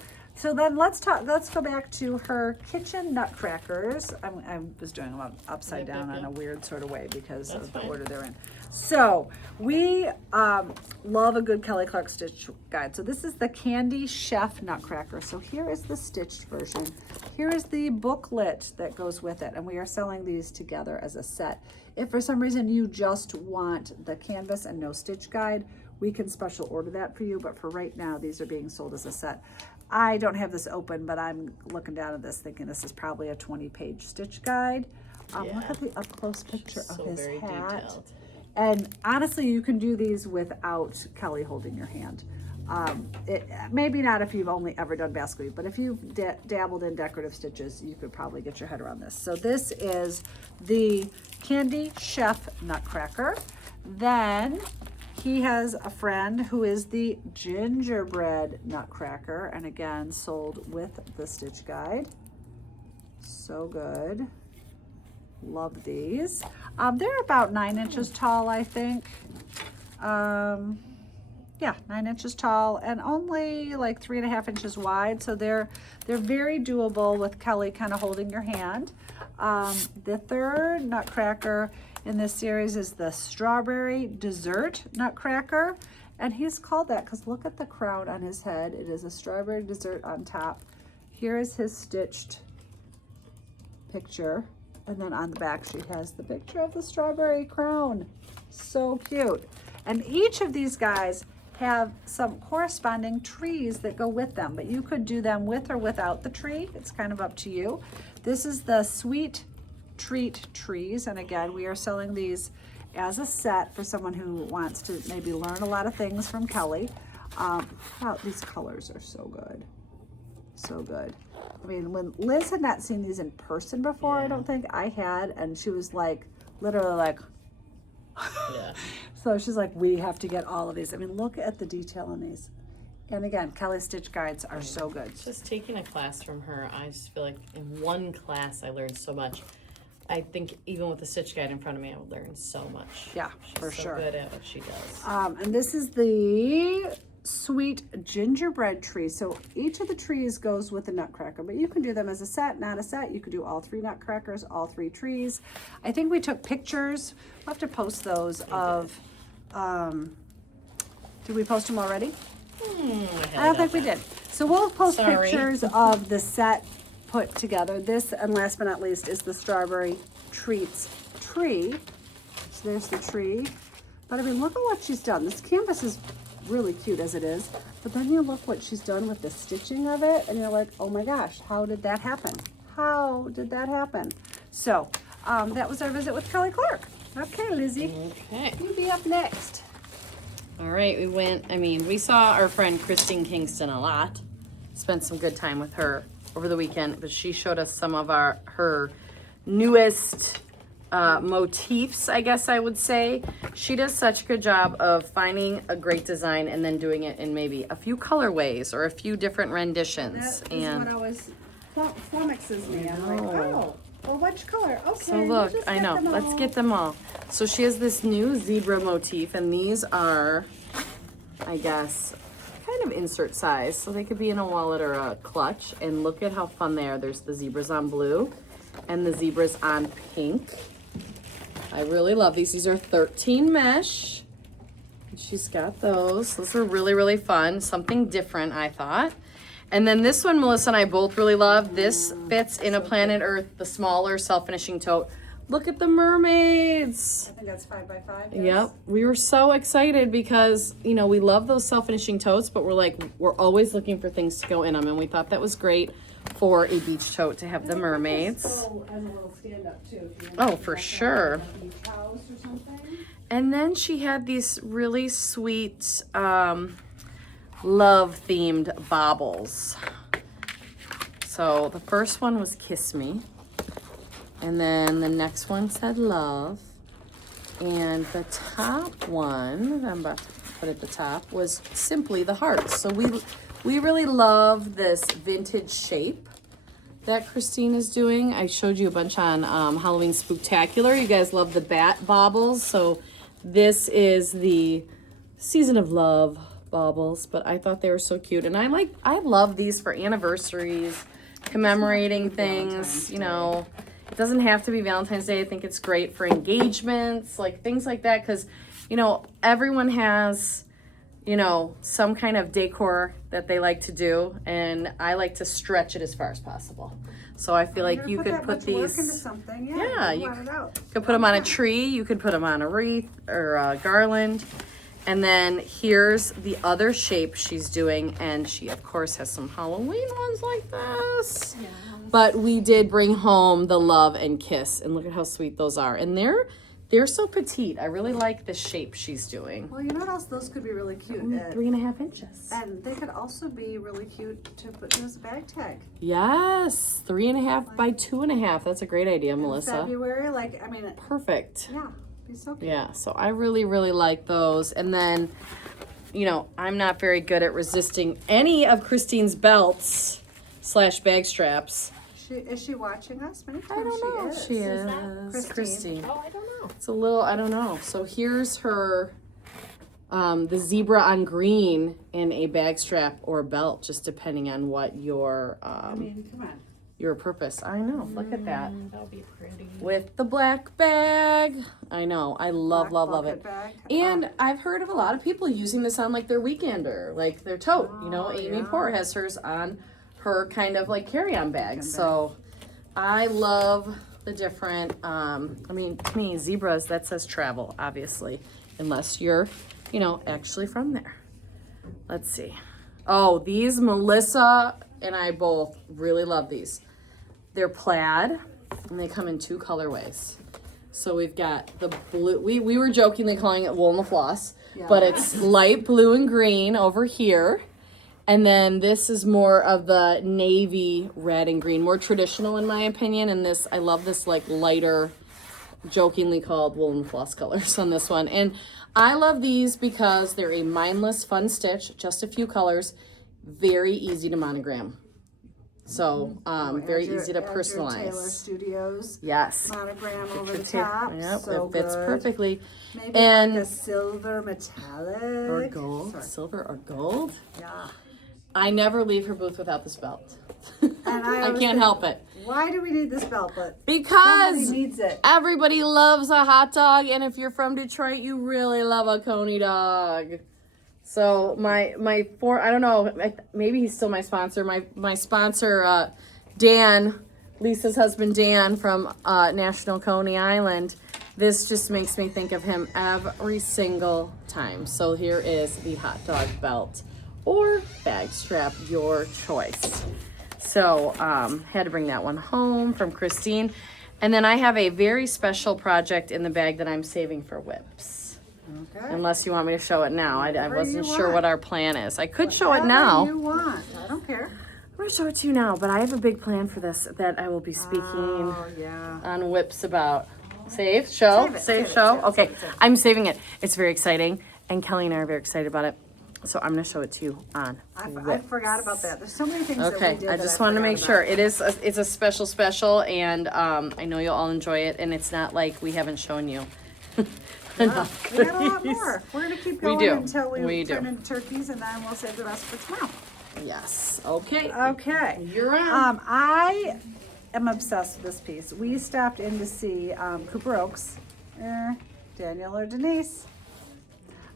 then let's go back to her kitchen nutcrackers. I was doing them upside down in a weird sort of way because of the order they're in. So we love a good Kelly Clark stitch guide. So this is the Candy Chef Nutcracker. So here is the stitched version. Here is the booklet that goes with it. And we are selling these together as a set. If for some reason you just want the canvas and no stitch guide, we can special order that for you. But for right now, these are being sold as a set. I don't have this open, but I'm looking down at this thinking this is probably a 20-page stitch guide. Look at the up-close picture of his very hat. detailed. And honestly, you can do these without Kelly holding your hand. Maybe not if you've only ever done basket weave, but if you've dabbled in decorative stitches, you could probably get your head around this. So this is the Candy Chef Nutcracker. Then he has a friend who is the Gingerbread Nutcracker, and again, sold with the stitch guide. So good. Love these. They're about 9 inches tall, I think. Yeah, 9 inches tall and only like 3.5 inches wide. So they're very doable with Kelly kind of holding your hand. The third nutcracker in this series is the Strawberry Dessert Nutcracker. And he's called that because look at the crown on his head. It is a strawberry dessert on top. Here is his stitched picture. And then on the back, she has the picture of the strawberry crown. So cute. And each of these guys have some corresponding trees that go with them, but you could do them with or without the tree. It's kind of up to you. This is the Sweet Treat trees. And again, we are selling these as a set for someone who wants to maybe learn a lot of things from Kelly. Wow, these colors are so good. So good. I mean, when Liz had not seen these in person before, I don't think I had, and she was like, literally like, Yeah. so she's like, we have to get all of these. I mean, look at the detail on these. And again, Kelly's stitch guides are so good. Just taking a class from her, I just feel like in one class I learned so much. I think even with the stitch guide in front of me, I would learn so much. Yeah, She's for so sure. good at what she does. And this is the Sweet Gingerbread tree. So each of the trees goes with a nutcracker, but you can do them as a set, not a set. You could do all 3 nutcrackers, all 3 trees. I think we took pictures. We'll have to post those of, did we post them already? I don't think we did. So we'll post Sorry. pictures of the set put together. This, and last but not least, is the Strawberry Treats tree. So there's the tree. But I mean, look at what she's done. This canvas is really cute as it is. But then you look what she's done with the stitching of it, and you're like, oh my gosh, how did that happen? How did that happen? So that was our visit with Kelly Clark. Okay, Lizzie, Okay. you be up next. All right, we saw our friend Christine Kingston a lot. Spent some good time with her over the weekend, but she showed us some of her newest motifs, I guess I would say. She does such a good job of finding a great design and then doing it in maybe a few colorways or a few different renditions. That is what always flummoxes me. I'm like, oh, well, which color? Okay. So we'll look, just I get know, them let's all. get them all. So she has this new zebra motif, and these are, I guess, kind of insert size. So they could be in a wallet or a clutch. And look at how fun they are. There's the zebras on blue and the zebras on pink. I really love these. These are 13 mesh. She's got those. Those are really, really fun. Something different, I thought. And then this one, Melissa and I both really love. This fits in a Planet Earth, the smaller self-finishing tote. Look at the mermaids. I think that's 5x5. Yep. We were so excited because, you know, we love those self-finishing totes, but we're always looking for things to go in them. And we thought that was great for a beach tote to have the mermaids. So as a little stand-up too. If you Oh, for sure. a beach house or something. And then she had these really sweet love-themed baubles. So the first one was Kiss Me. And then the next one said Love. And the top one, I'm about to put at the top, was Simply the Heart. So we really love this vintage shape that Christine is doing. I showed you a bunch on Halloween Spooktacular. You guys love the bat baubles. So this is the Season of Love baubles, but I thought they were so cute. And I love these for anniversaries, commemorating things, you know. It doesn't have to be Valentine's Day. I think it's great for engagements, like things like that, because, you know, everyone has, you know, some kind of decor that they like to do, and I like to stretch it as far as possible. So I feel like you could put Work into these, something. Yeah, you you want it out. could put them on a tree, you could put them on a wreath or a garland. And then here's the other shape she's doing, and she of course has some Halloween ones like this. Yeah. But we did bring home the Love and Kiss, and look at how sweet those are. And they're so petite. I really like the shape she's doing. Well, you know what else? Those could be really cute. 3.5 inches. And they could also be really cute to put as a bag tag. Yes, 3.5 by 2.5. That's a great idea, Melissa. February, like, I mean, Perfect. yeah, be so cute. Yeah, so I really, really like those. And then, you know, I'm not very good at resisting any of Christine's belts / bag straps. Is she watching us? Many I times don't know. she She is. is. that Christine. Oh, I don't know. It's a little, I don't know. So here's her, the zebra on green in a bag strap or belt, just depending on what your, I mean, come on. your purpose. I know, look at that. That'll be pretty. With the black bag. I know, I love, love, love it. Bag. And I've heard of a lot of people using this on like their weekender, like their tote. You know, Amy Port has hers on her kind of like carry-on bag. So I love the different, I mean, to me, zebras, that says travel, obviously, unless you're, you know, actually from there. Let's see. Oh, these, Melissa and I both really love these. They're plaid, and they come in 2 colorways. So we've got the blue, we were jokingly calling it wool and the floss, but it's light blue and green over here. And then this is more of the navy red and green, more traditional in my opinion. And this, I love this like lighter, jokingly called wool and floss colors on this one. And I love these because they're a mindless, fun stitch, just a few colors, very easy to monogram. So very easy to Taylor personalize. Studios Yes. monogram over the top. Yep, So it fits good. perfectly. Maybe And like a silver metallic. or gold, Sorry. silver or gold. Yeah. I never leave her booth without this belt. And I always can't think, help it. Why do we need this belt? But Because somebody needs it. everybody loves a hot dog, and if you're from Detroit, you really love a Coney dog. So I don't know, maybe he's still my sponsor. My sponsor, Dan, Lisa's husband Dan from National Coney Island. This just makes me think of him every single time. So here is the hot dog belt or bag strap, your choice. So had to bring that one home from Christine. And then I have a very special project in the bag that I'm saving for whips. Okay. Unless you want me to show it now. I wasn't you sure want. what our plan is. I could show it Whatever now. you want. I don't care. I'm going to show it to you now, but I have a big plan for this that I will be speaking Oh, yeah. on whips about. Save, show, Save it, save, save it, show. save it, Okay, save it, save it. I'm saving it. It's very exciting, and Kelly and I are very excited about it. So I'm going to show it to you on I whips. forgot about that. There's so many things that Okay, we did I that just wanted to forgot make about. sure it's a special, and I know you'll all enjoy it. And it's not like we haven't shown you. Yeah, we got a lot more. We're going to keep going do. until we We turn do. into turkeys, and then we'll save the rest for tomorrow. Yes. Okay. Okay. You're on. I am obsessed with this piece. We stopped in to see Cooper Oaks. Daniel or Denise.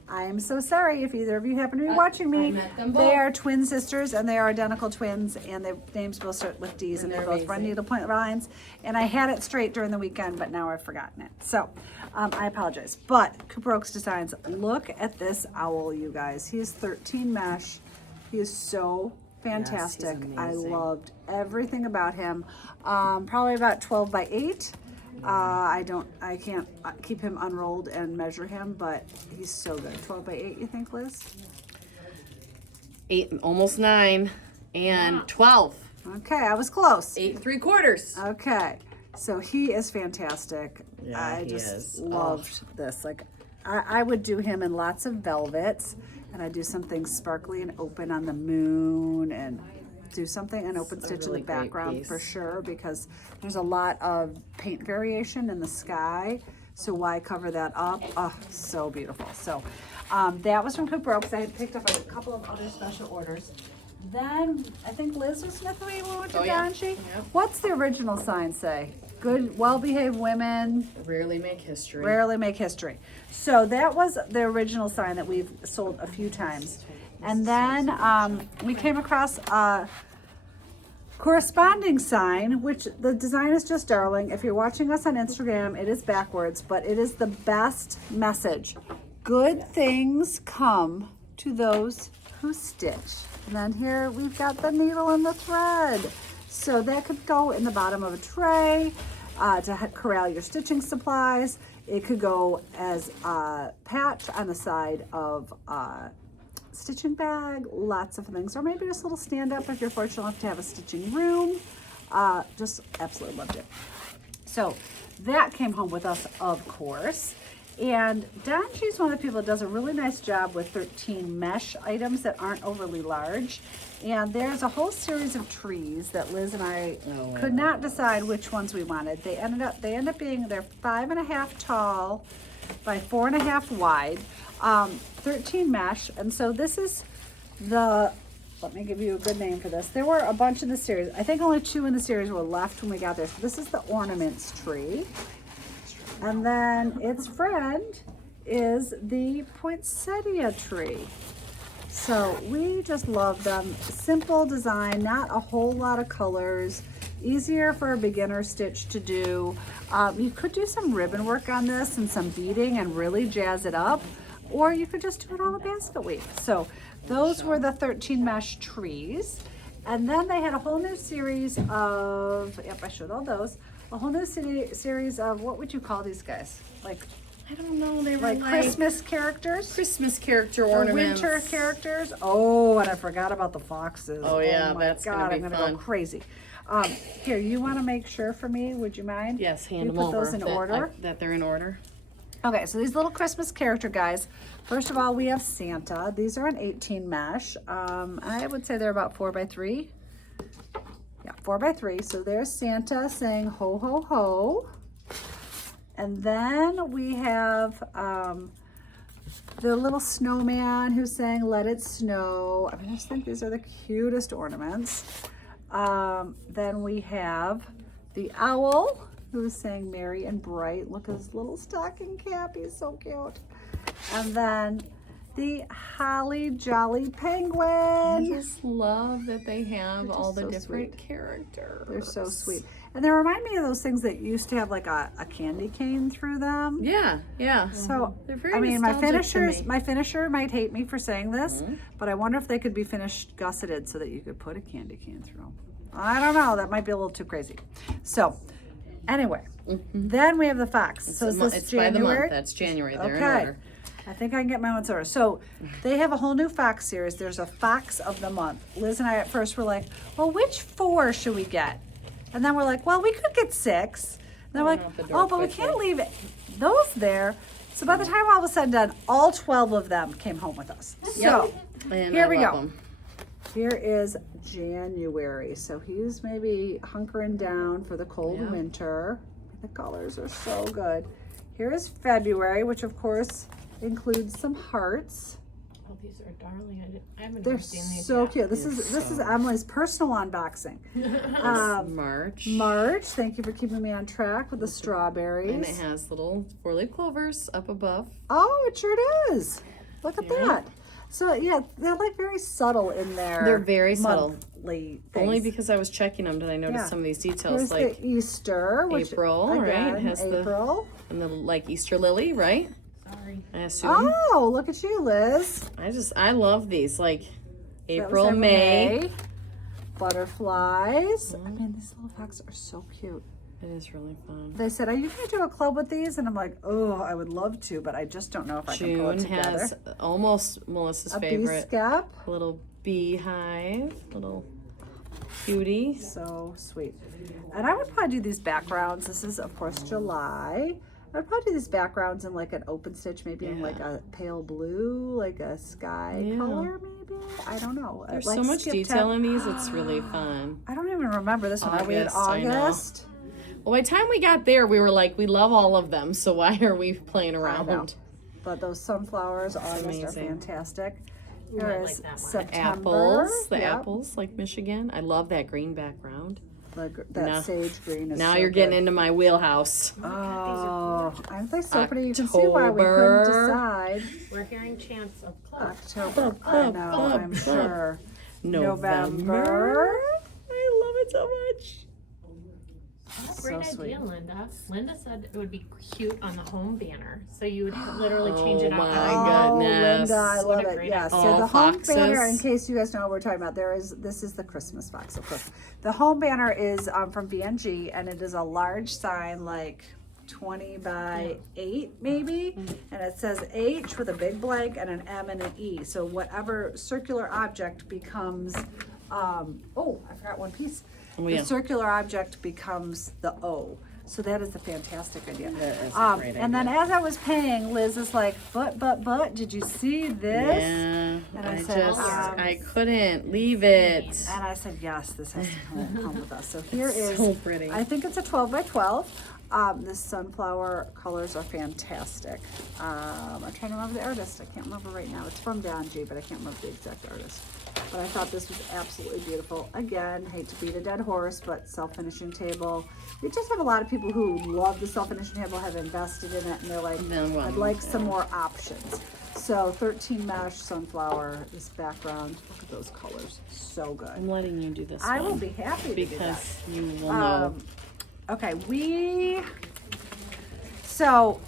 I am so sorry if either of you happen to be watching me. I met them both. They are twin sisters and they are identical twins, and their names both start with D's, and they they're both run amazing. needlepoint lines. And I had it straight during the weekend, but now I've forgotten it. So I apologize. But Cooper Oaks Designs, look at this owl, you guys. He is 13 mesh. He is so fantastic. I amazing. loved everything about him. Probably about 12 by 8. I can't keep him unrolled and measure him, but he's so good. 12 by 8, you think, Liz? 8, almost 9, and 12. Okay, I was close. 8 3/4. Okay, so he is fantastic. Yeah, I he just is. loved this. Like, I would do him in lots of velvets, and I do something sparkly and open on the moon, and do something an open stitch really in the great background piece. for sure, because there's a lot of paint variation in the sky. So why cover that up? Oh, so beautiful. So that was from Cooper Oaks. I had picked up a couple of other special orders. Then I think Liz was with me when we went to Oh, yeah. Donji. Yep. What's the original sign say? Good, well-behaved women Rarely make history. rarely make history. So that was the original sign that we've sold a few times. And then we came across a corresponding sign, which the design is just darling. If you're watching us on Instagram, it is backwards, but it is the best message. Good things come to those who stitch. And then here we've got the needle and the thread. So that could go in the bottom of a tray to corral your stitching supplies. It could go as a patch on the side of a stitching bag, lots of things. Or maybe just a little stand up if you're fortunate enough to have a stitching room. Just absolutely loved it. So that came home with us, of course. And Don, she's one of the people that does a really nice job with 13 mesh items that aren't overly large. And there's a whole series of trees that Liz and I could not decide which ones we wanted. They end up being, they're 5.5 tall by 4.5 wide, 13 mesh. And so this is the let me give you a good name for this. There were a bunch in the series. I think only 2 in the series were left when we got there. So this is the ornaments tree. And then its friend is the poinsettia tree. So we just love them. Simple design, not a whole lot of colors. Easier for a beginner stitch to do. You could do some ribbon work on this and some beading and really jazz it up. Or you could just do it all a basket weave. So those were the 13 mesh trees. And then they had a whole new series of, yep, I showed all those. A whole new series of, what would you call these guys? Like, I don't know. They were like Christmas characters? Christmas character Or ornaments. winter characters? Oh, and I forgot about the foxes. Oh, yeah, my that's gonna God, be I'm gonna fun. go crazy. Here, you want to make sure for me? Would you mind? Yes, hand You them put over. those in that, order. that they're in order. Okay, so these little Christmas character guys. First of all, we have Santa. These are an 18 mesh. I would say they're about 4x3. Yeah, 4x3. So there's Santa saying ho ho ho. And then we have the little snowman who's saying let it snow. I mean, I just think these are the cutest ornaments. Then we have the owl who's saying merry and bright. Look at his little stocking cap. He's so cute. And then the holly jolly I penguin. just love that they have They're all just the so different sweet. characters. They're so sweet. And they remind me of those things that used to have like a candy cane through them. Yeah, yeah. So, They're very I mean, my nostalgic to finishers, me. my finisher might hate me for saying this, but I wonder if they could be finished gusseted so that you could put a candy cane through them. I don't know. That might be a little too crazy. So, anyway, then we have the fox. So is this It's by the January? month. That's January. They're in Okay. order. I think I can get my own order. So they have a whole new fox series. There's a fox of the month. Liz and I at first were like, well, which 4 should we get? And then we're like, well, we could get 6. And then we're like, off the door oh, but we quickly. can't leave those there. So by the time all was said and done, all 12 of them came home with us. So And here I we love go. 'em. Here is January. So he's maybe hunkering down for the cold Yeah. winter. The colors are so good. Here is February, which of course includes some hearts. Oh, these are darling. I haven't They're even seen these so yet. cute. This is Emily's personal unboxing. March. March, thank you for keeping me on track with the And it strawberries. has little 4-leaf clovers up above. Oh, it sure does. Look at Yeah. that. So yeah, they're like very subtle in their They're very subtle. monthly Only things. because I was checking them did I notice Yeah. some of these details, Here's like the Easter, which April, right? again, Has the- April. and the like Easter lily, right? Sorry. I assume. Oh, look at you, Liz. I love these, like That was April, May. Butterflies. I mean, these little foxes are so cute. It is really fun. They said, are you going to do a club with these? And I'm like, oh, I would love to, but I just don't know if I can pull it June together. has almost Melissa's A bee favorite scap. little beehive, little cutie. So sweet. And I would probably do these backgrounds. This is, of course, July. I would probably do these backgrounds in like an open stitch, maybe in like a pale blue, like a sky Yeah. color, maybe. I don't know. There's Like so much skip detail tab. in these. It's really fun. I don't even remember this one. Are we in August, I know. August? Well, by the time we got there, we were like, we love all of them, so why are we playing know. around? But those sunflowers, August, are amazing. fantastic. Ooh, I There like is that one. September. Apples, the Yep. apples, like Michigan. I love that green background. That Now- sage green is Now so you're getting good. into my wheelhouse. Oh, aren't they so pretty? You can see why we couldn't October. decide. We're hearing chants of clubs. October, I know, I'm sure. November. I love it so much. Great So idea, sweet. Linda. Linda said it would be cute on the home banner, so you would literally change it Oh out. my Oh, goodness. Linda, I What love a it. great Yeah. idea. So All the home foxes. banner, in case you guys know what we're talking about, this is the Christmas box, of course. The home banner is from VNG, and it is a large sign, like 20 by 8 maybe, and it says H with a big blank and an M and an E. So whatever circular object becomes, oh, I forgot one piece. Oh, The yeah. circular object becomes the O. So that is a fantastic idea. That is a great And then idea. as I was paying, Liz is like, but, did you see this? Yeah, And I I said, just, um, I couldn't leave it. And I said, yes, this has to come home with us. So here is, So pretty. I think it's a 12 by 12. The sunflower colors are fantastic. I'm trying to remember the artist. I can't remember right now. It's from Donji, but I can't remember the exact artist. But I thought this was absolutely beautiful. Again, hate to beat a dead horse, but self-finishing table. We just have a lot of people who love the self-finishing table, have invested in it, and they're like, I'd like some more options. So 13 mesh sunflower, this background. Look at those colors. So good. I'm letting you do this I one will be happy to do that. because you will know. Okay, so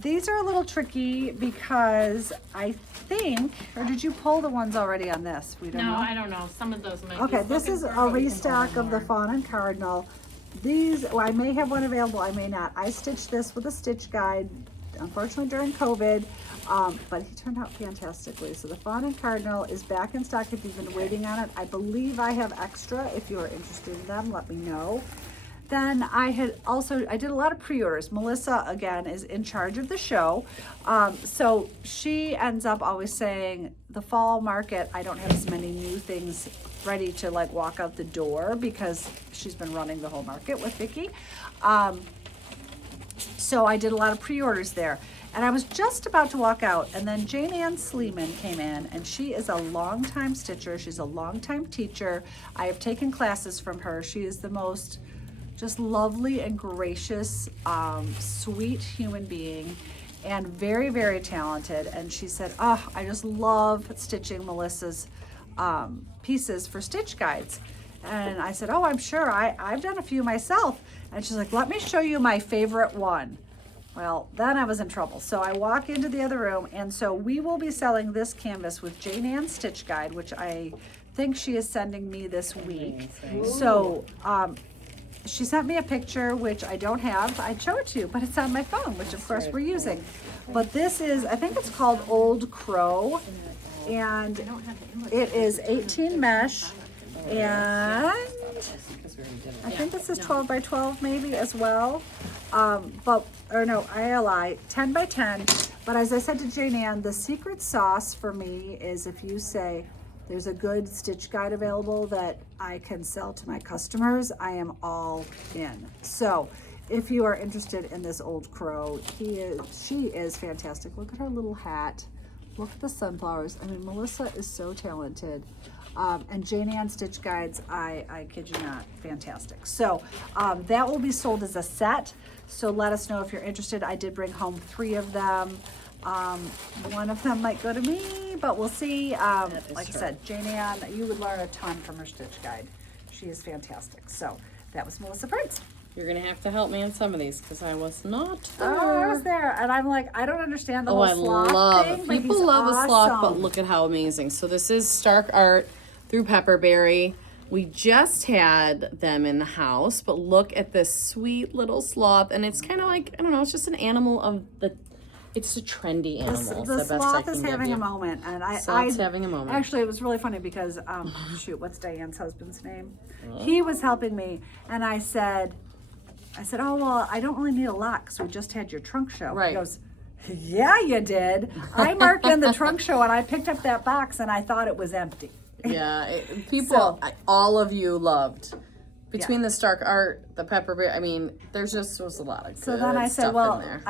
these are a little tricky because I think, or did you pull the ones already on this? We don't No, know. I don't know. Some of those might be. Okay, this is a restock of the Fawn and Cardinal. These, well, I may have one available, I may not. I stitched this with a stitch guide, unfortunately during COVID, but he turned out fantastically. So the Fawn and Cardinal is back in stock if you've been waiting on it. I believe I have extra. If you are interested in them, let me know. Then I did a lot of pre-orders. Melissa, again, is in charge of the show. So she ends up always saying, the fall market, I don't have as many new things ready to like walk out the door because she's been running the whole market with Vicki. So I did a lot of pre-orders there. And I was just about to walk out, and then Jane Ann Sleeman came in, and she is a longtime stitcher. She's a longtime teacher. I have taken classes from her. She is the most just lovely and gracious, sweet human being, and very, very talented. And she said, oh, I just love stitching Melissa's pieces for stitch guides. And I said, oh, I'm sure. I've done a few myself. And she's like, let me show you my favorite one. Well, then I was in trouble. So I walk into the other room, and so we will be selling this canvas with Jane Ann's Stitch Guide, which I think she is sending me this week. So she sent me a picture, which I don't have. I'd show it to you, but it's on my phone, which of course we're using. But this is, I think it's called Old Crow, and it is 18 mesh, and I think this is 12 by 12 maybe as well. ILI, 10 by 10. But as I said to Jane Ann, the secret sauce for me is if you say, there's a good stitch guide available that I can sell to my customers, I am all in. So if you are interested in this Old Crow, she is fantastic. Look at her little hat. Look at the sunflowers. I mean, Melissa is so talented. And Jane Ann Stitch Guides, I kid you not, fantastic. So that will be sold as a set. So let us know if you're interested. I did bring home 3 of them. One of them might go to me, but we'll see. Like I said, Jane Ann, you would learn a ton from her Stitch Guide. She is fantastic. So that was Melissa Prince. You're gonna have to help me on some of these because I was not there. Oh, I was there, and I'm like, I don't understand the whole I sloth love thing, it. but People he's love a sloth, but awesome. look at how amazing. So this is Stark Art through Pepperberry. We just had them in the house, but look at this sweet little sloth, and it's kind of like, I don't know, it's just an animal of the, it's a trendy animal. It's The the best I sloth can is give having you. a moment, and Sloth's having a moment. Actually, it was really funny because, shoot, what's Diane's husband's name? He was helping me, and I said, oh, well, I don't really need a lot because we just had your trunk show. Right. He goes, yeah, you did. I marked in the trunk show, and I picked up that box, and I thought it was empty. Yeah, people, all of you loved. Between Yeah. the Stark Art, the Pepperberry, I mean, there's just was a lot of good So then I said, stuff in there.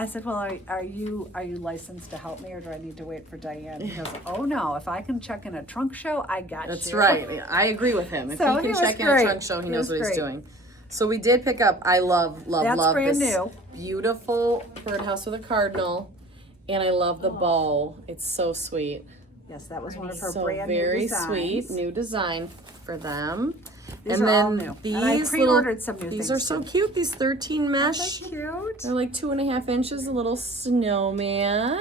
are you licensed to help me, or do I need to wait for Diane? He goes, oh no, if I can check in a trunk show, I got you. That's right. I agree with him. If So he he can was check in a great. trunk show, he He knows was what he's great. doing. So we did pick up, I love That's brand this new. beautiful birdhouse with a cardinal. And I love the bow. It's so sweet. Yes, that was one of her So brand new very designs. sweet. New design for them. These and are then all new. these And I pre-ordered some new These things, are so too. cute. These 13 mesh. Cute. They're like 2.5 inches, a little snowman.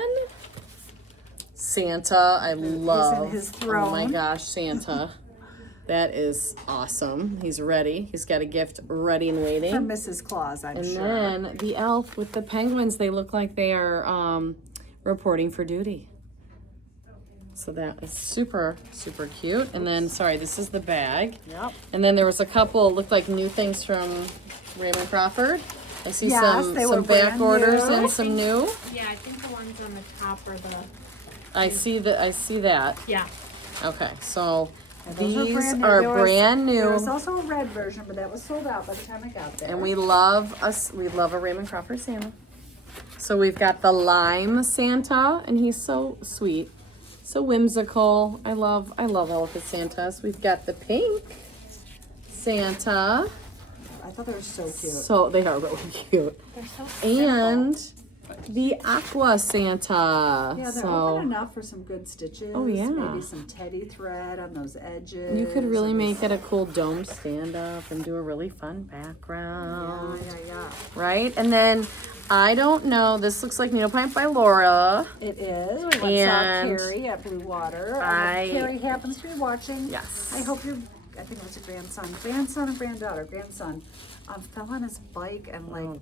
Santa, I love. his Oh my throne. gosh, Santa. That is awesome. He's ready. He's got a gift ready and waiting. For Mrs. Claus, I'm And sure. then the elf with the penguins, they look like they are reporting for duty. So that is super, super cute. And then, sorry, this is the bag. Yep. And then there was a couple, looked like new things from Raymond Crawford. I see Yes, they were some back brand orders new. and some new. Yeah, I think the ones on the top are the. I see that. Yeah. Okay, so Those These new. are There was- brand new. There was also a red version, but that was sold out by the time I got there. And we love a Raymond Crawford Santa. So we've got the lime Santa, and he's so sweet, so whimsical. I love all of the Santas. We've got the pink Santa. I thought they were so cute. So they are really cute. They're so simple. And the aqua Santa. Yeah, they're so open enough for some good stitches. Oh, yeah. Maybe some teddy thread on those edges. you could really and make it a cool dome stand up and do a really fun background. Yeah. Right? And then I don't know, this looks like Needlepoint by Laura. It is. We went saw And Carrie at Blue Water. Carrie happens to be watching. Yes. I hope I think it was a grandson or granddaughter, grandson, fell on his bike and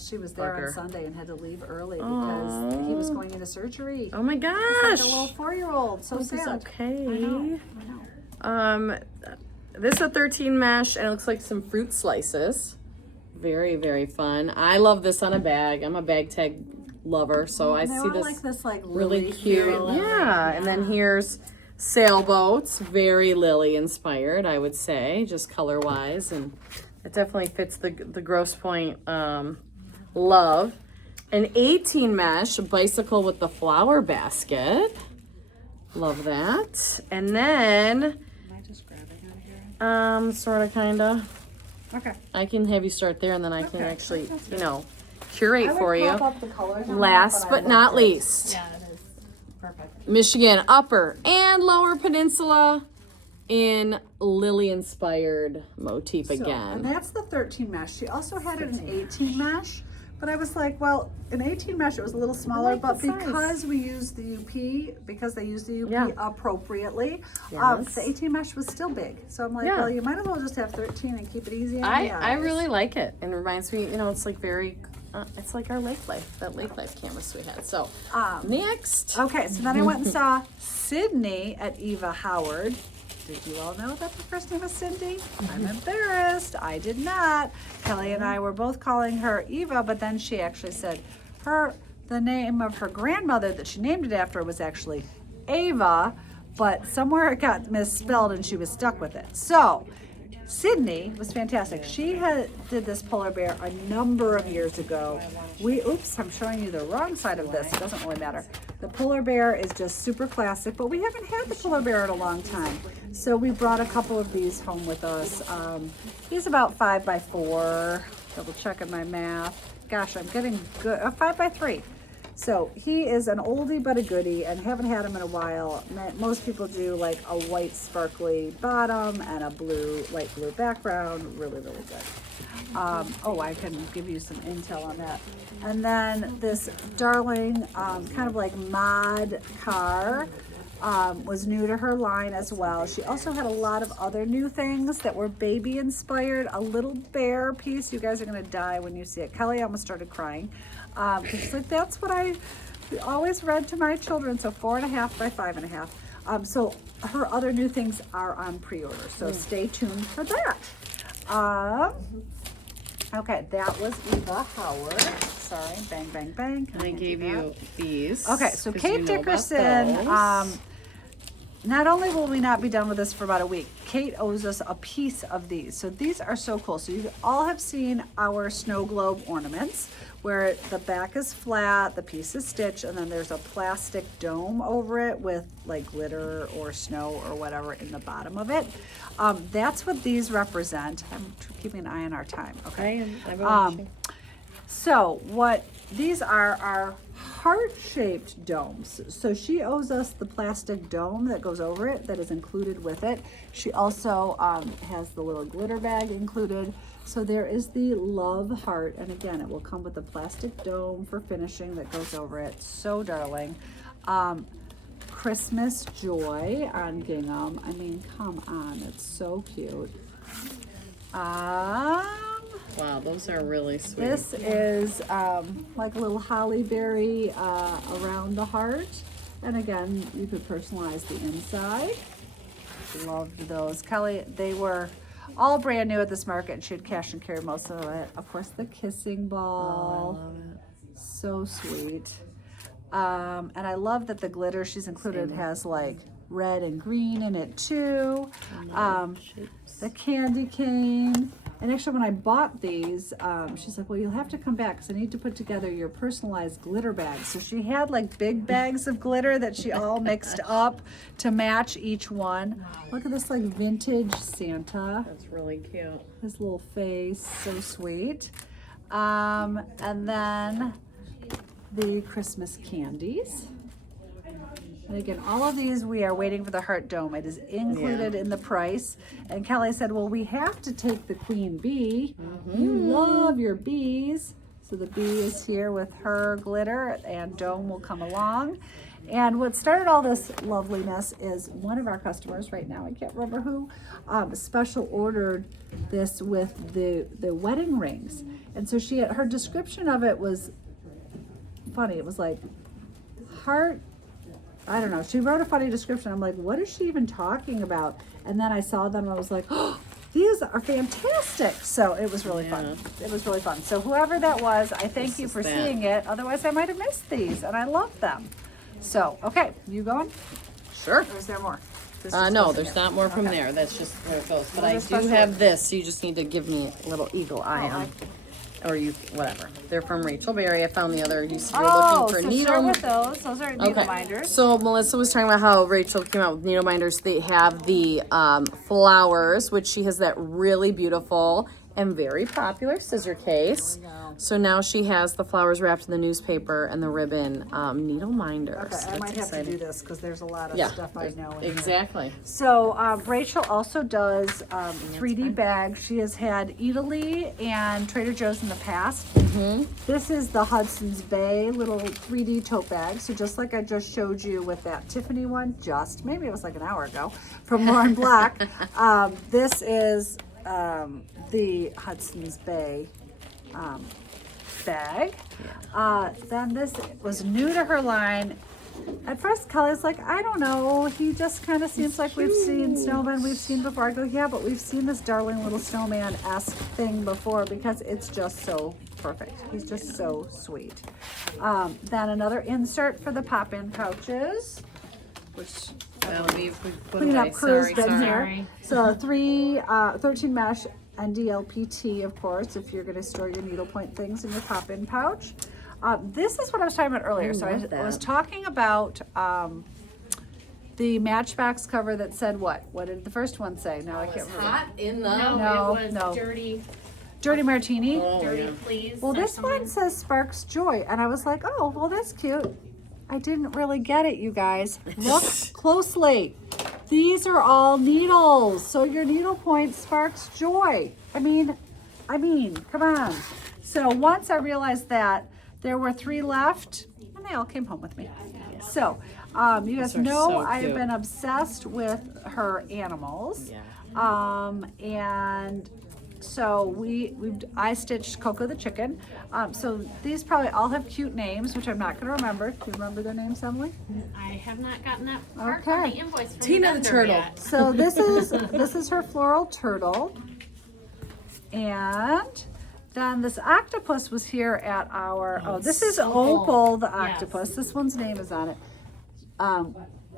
she was there on Bugger. Sunday and had to leave early because he was going into surgery. Oh my Like gosh. a little 4-year-old. So This is sad. okay. I know. This is a 13 mesh and it looks like some fruit slices. Very, very fun. I love this on a bag. I'm a bag tag lover, so I And they see were this like this really lily cute. feel. Yeah, and then here's sailboats, very Lily inspired, I would say, just color wise, and it definitely fits the Grosse Point love. An 18 mesh bicycle with the flower basket. Love that. And then, Am I just grabbing out of here? sort of, kind of. Okay. I can have you start there, and then I can Okay, actually, that's you good. know, curate I would for you. crop up the colors on that, Last I but love not it. least, Yeah, it is perfect. Michigan Upper and Lower Peninsula in Lily inspired motif So, and again. that's the 13 mesh. She also had it in 18 mesh, but I was like, well, in 18 mesh it was a little smaller, like but the size. because we used the UP, because they used the UP Yeah. appropriately, Yes. the 18 mesh was still big. So I'm like, Yeah. well, you might as well just have 13 and keep it easy on the I eyes. really like it, and it reminds me, it's like very, it's like our Lake Life, that Lake Life canvas we had. So next, Okay, so then I went and saw Sydney at Eva Howard. Did you all know that the first name was Cindy? I'm embarrassed. I did not. Kelly and I were both calling her Eva, but then she actually said the name of her grandmother that she named it after was actually Ava, but somewhere it got misspelled and she was stuck with it. So Sydney was fantastic. She did this polar bear a number of years ago. Oops, I'm showing you the wrong side of this. It doesn't really matter. The polar bear is just super classic, but we haven't had the polar bear in a long time. So we brought a couple of these home with us. He's about 5x4. Double checking my math. Gosh, I'm getting good. 5x3. So he is an oldie but a goodie, and haven't had him in a while. Most people do like a white sparkly bottom and a light blue background. Really, really good. I can give you some intel on that. And then this darling, kind of like mod car, was new to her line as well. She also had a lot of other new things that were baby inspired. A little bear piece. You guys are gonna die when you see it. Kelly almost started crying. She's like, that's what I always read to my children. So 4.5 by 5.5. So her other new things are on pre-order. So stay tuned for that. Okay, that was Eva Howard. Sorry, bang, bang, bang. Can I hand gave that? you these. Okay, so 'cause Kate you know about Dickerson, those. not only will we not be done with this for about a week, Kate owes us a piece of these. So these are so cool. So you all have seen our snow globe ornaments where the back is flat, the piece is stitched, and then there's a plastic dome over it with like glitter or snow or whatever in the bottom of it. That's what these represent. I'm keeping an eye on our time, okay? I've been watching. So what these are heart-shaped domes. So she owes us the plastic dome that goes over it that is included with it. She also has the little glitter bag included. So there is the love heart, and again, it will come with a plastic dome for finishing that goes over it. So darling. Christmas joy on gingham. I mean, come on, it's so cute. Wow, those are really sweet. This is like a little holly berry around the heart. And again, you could personalize the inside. Loved those. Kelly, they were all brand new at this market, and she had cash and carry most of it. Of course, the kissing ball. I love it. So sweet. And I love that the glitter she's included has like red and green in it too. The candy cane. And actually when I bought these, she's like, well, you'll have to come back because I need to put together your personalized glitter bags. So she had like big bags of glitter that she all mixed up to match each one. Look at this like vintage Santa. That's really cute. His little face, so sweet. And then the Christmas candies. And again, all of these, we are waiting for the heart dome. It is included in the price. And Kelly said, well, we have to take the queen bee. You love your bees. So the bee is here with her glitter and dome will come along. And what started all this loveliness is one of our customers right now, I can't remember who, special ordered this with the wedding rings. And so she had, her description of it was funny. It was like heart, I don't know. She wrote a funny description. I'm like, what is she even talking about? And then I saw them and I was like, oh, these are fantastic. So it was really fun. It was really fun. So whoever that was, I thank you for seeing it. Otherwise I might have missed these and I love them. So, okay, you going? Sure. Or is there more? This No, just goes in there's here. not more from Okay. there. That's just where it goes. But Well, I there's do special have ones. this, so you just need to give me a little eagle eye on. Or you, whatever. They're from Rachel Berry. I found the other. You were Oh, looking for so needle. start with those. Those are needle binders. So Melissa was talking about how Rachel came out with needle binders. They have the flowers, which she has that really beautiful and very popular scissor case. So now she has the flowers wrapped in the newspaper and the ribbon needle binders. Okay, I might have to do this because there's a lot of stuff I know in here. Exactly. So Rachel also does 3D bags. She has had Italy and Trader Joe's in the past. This is the Hudson's Bay little 3D tote bag. So just like I just showed you with that Tiffany one, just maybe it was like an hour ago from Lauren Black. This is the Hudson's Bay bag. Then this was new to her line. At first, Kelly's like, I don't know. He just kind of seems like we've seen snowmen we've seen before. I go, yeah, but we've seen this darling little snowman-esque thing before because it's just so perfect. He's just so sweet. Then another insert for the pop-in pouches, which cleanup crew's been here. So 13 mesh NDLPT, of course, if you're going to store your needlepoint things in your pop-in pouch. This is what I was talking about earlier. So I was talking about the Matchbox cover that said what? What did the first one say? Now I can't remember. Hot in the. No, it was no. dirty Martini. please. Well, or this something. one says Sparks Joy, and I was like, oh, well, that's cute. I didn't really get it, you guys. Look closely. These are all needles, so your needlepoint sparks joy. I mean, come on. So once I realized that, there were 3 left, and they all came home with me. So, you guys are know so I have cute. been obsessed with her animals. And so I stitched Coco the chicken. So these probably all have cute names, which I'm not going to remember. Do you remember their names, Emily? I have not gotten that part Okay. of the invoice from Tina the vendor turtle. yet. So this is her floral turtle, and then this octopus was here at our. Oh, this is Opal the octopus. This one's name is on it.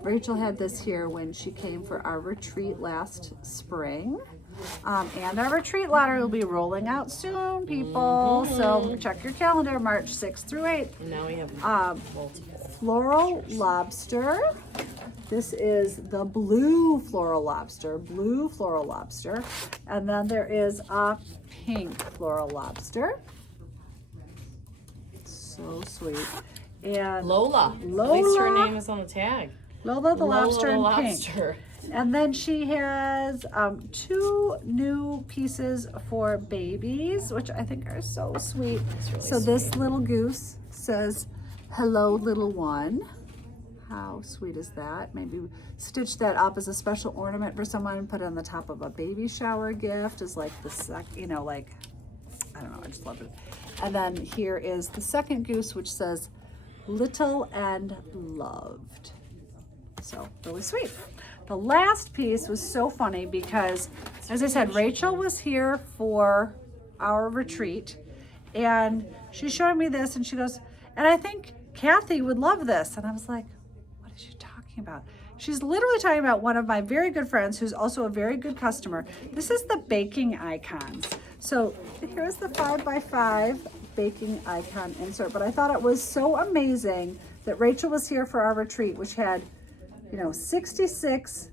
Rachel had this here when she came for our retreat last spring. And our retreat lottery will be rolling out soon, people. So check your calendar, March 6th through 8th. And now we have Floral lobster. This is the blue floral lobster. And then there is a pink floral lobster. So sweet. And Lola. At least her name is on the tag. Lola the lobster in Lola pink. lobster. And then she has 2 new pieces for babies, which I think are so sweet. Really so this little goose says, hello, little one. How sweet is that? Maybe stitch that up as a special ornament for someone and put it on the top of a baby shower gift as like the like, I don't know, I just love it. And then here is the second goose, which says, little and loved. So really sweet. The last piece was so funny because, as I said, Rachel was here for our retreat, and she showed me this, and she goes, and I think Kathy would love this. And I was like, what is she talking about? She's literally talking about one of my very good friends who's also a very good customer. This is the baking icons. So here's the 5x5 baking icon insert. But I thought it was so amazing that Rachel was here for our retreat, which had, 66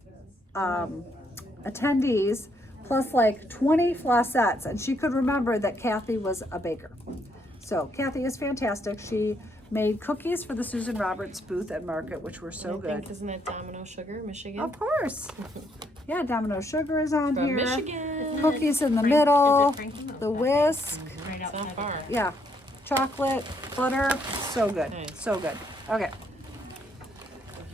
attendees plus like 20 flossettes. And she could remember that Kathy was a baker. So Kathy is fantastic. She made cookies for the Susan Roberts booth at Market, which were so good. Isn't it Domino Sugar, Michigan? Of course. Yeah, Domino Sugar is on From here. Michigan. Cookies in the Frank- middle. is it Frankie? The whisk. Right Not outside. far. Yeah. Chocolate, butter. So good. Nice. So good. Okay.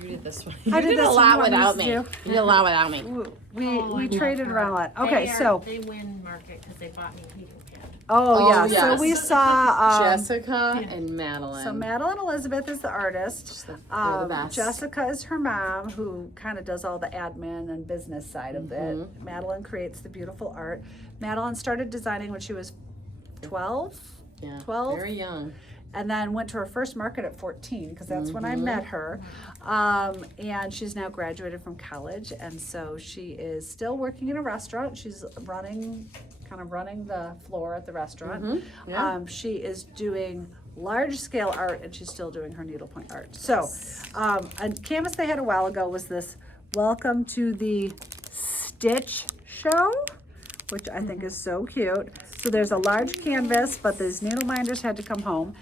You did this one. I You did did a this lot one. without me. You You did a lot without me. We Oh, I traded love around a her. lot. Okay, so. They win Market because they bought me needle pad. Oh, yeah. Oh, So yes. we saw. Jessica and Madeline. So Madeline Elizabeth is the artist. They're the best. Jessica is her mom, who kind of does all the admin and business side of it. Mm-hmm. Madeline creates the beautiful art. Madeline started designing when she was 12, yeah, 12? very young. and then went to her first market at 14 because that's when I Mm-hmm. met her. And she's now graduated from college, and so she is still working in a restaurant. She's running the floor at the restaurant. Mm-hmm. Yeah. She is doing large scale art, and she's still doing her needlepoint art. So a canvas they had a while ago was this "Welcome to the Stitch Show," which I think is so cute. So there's a large canvas, but these needle minders had to come home.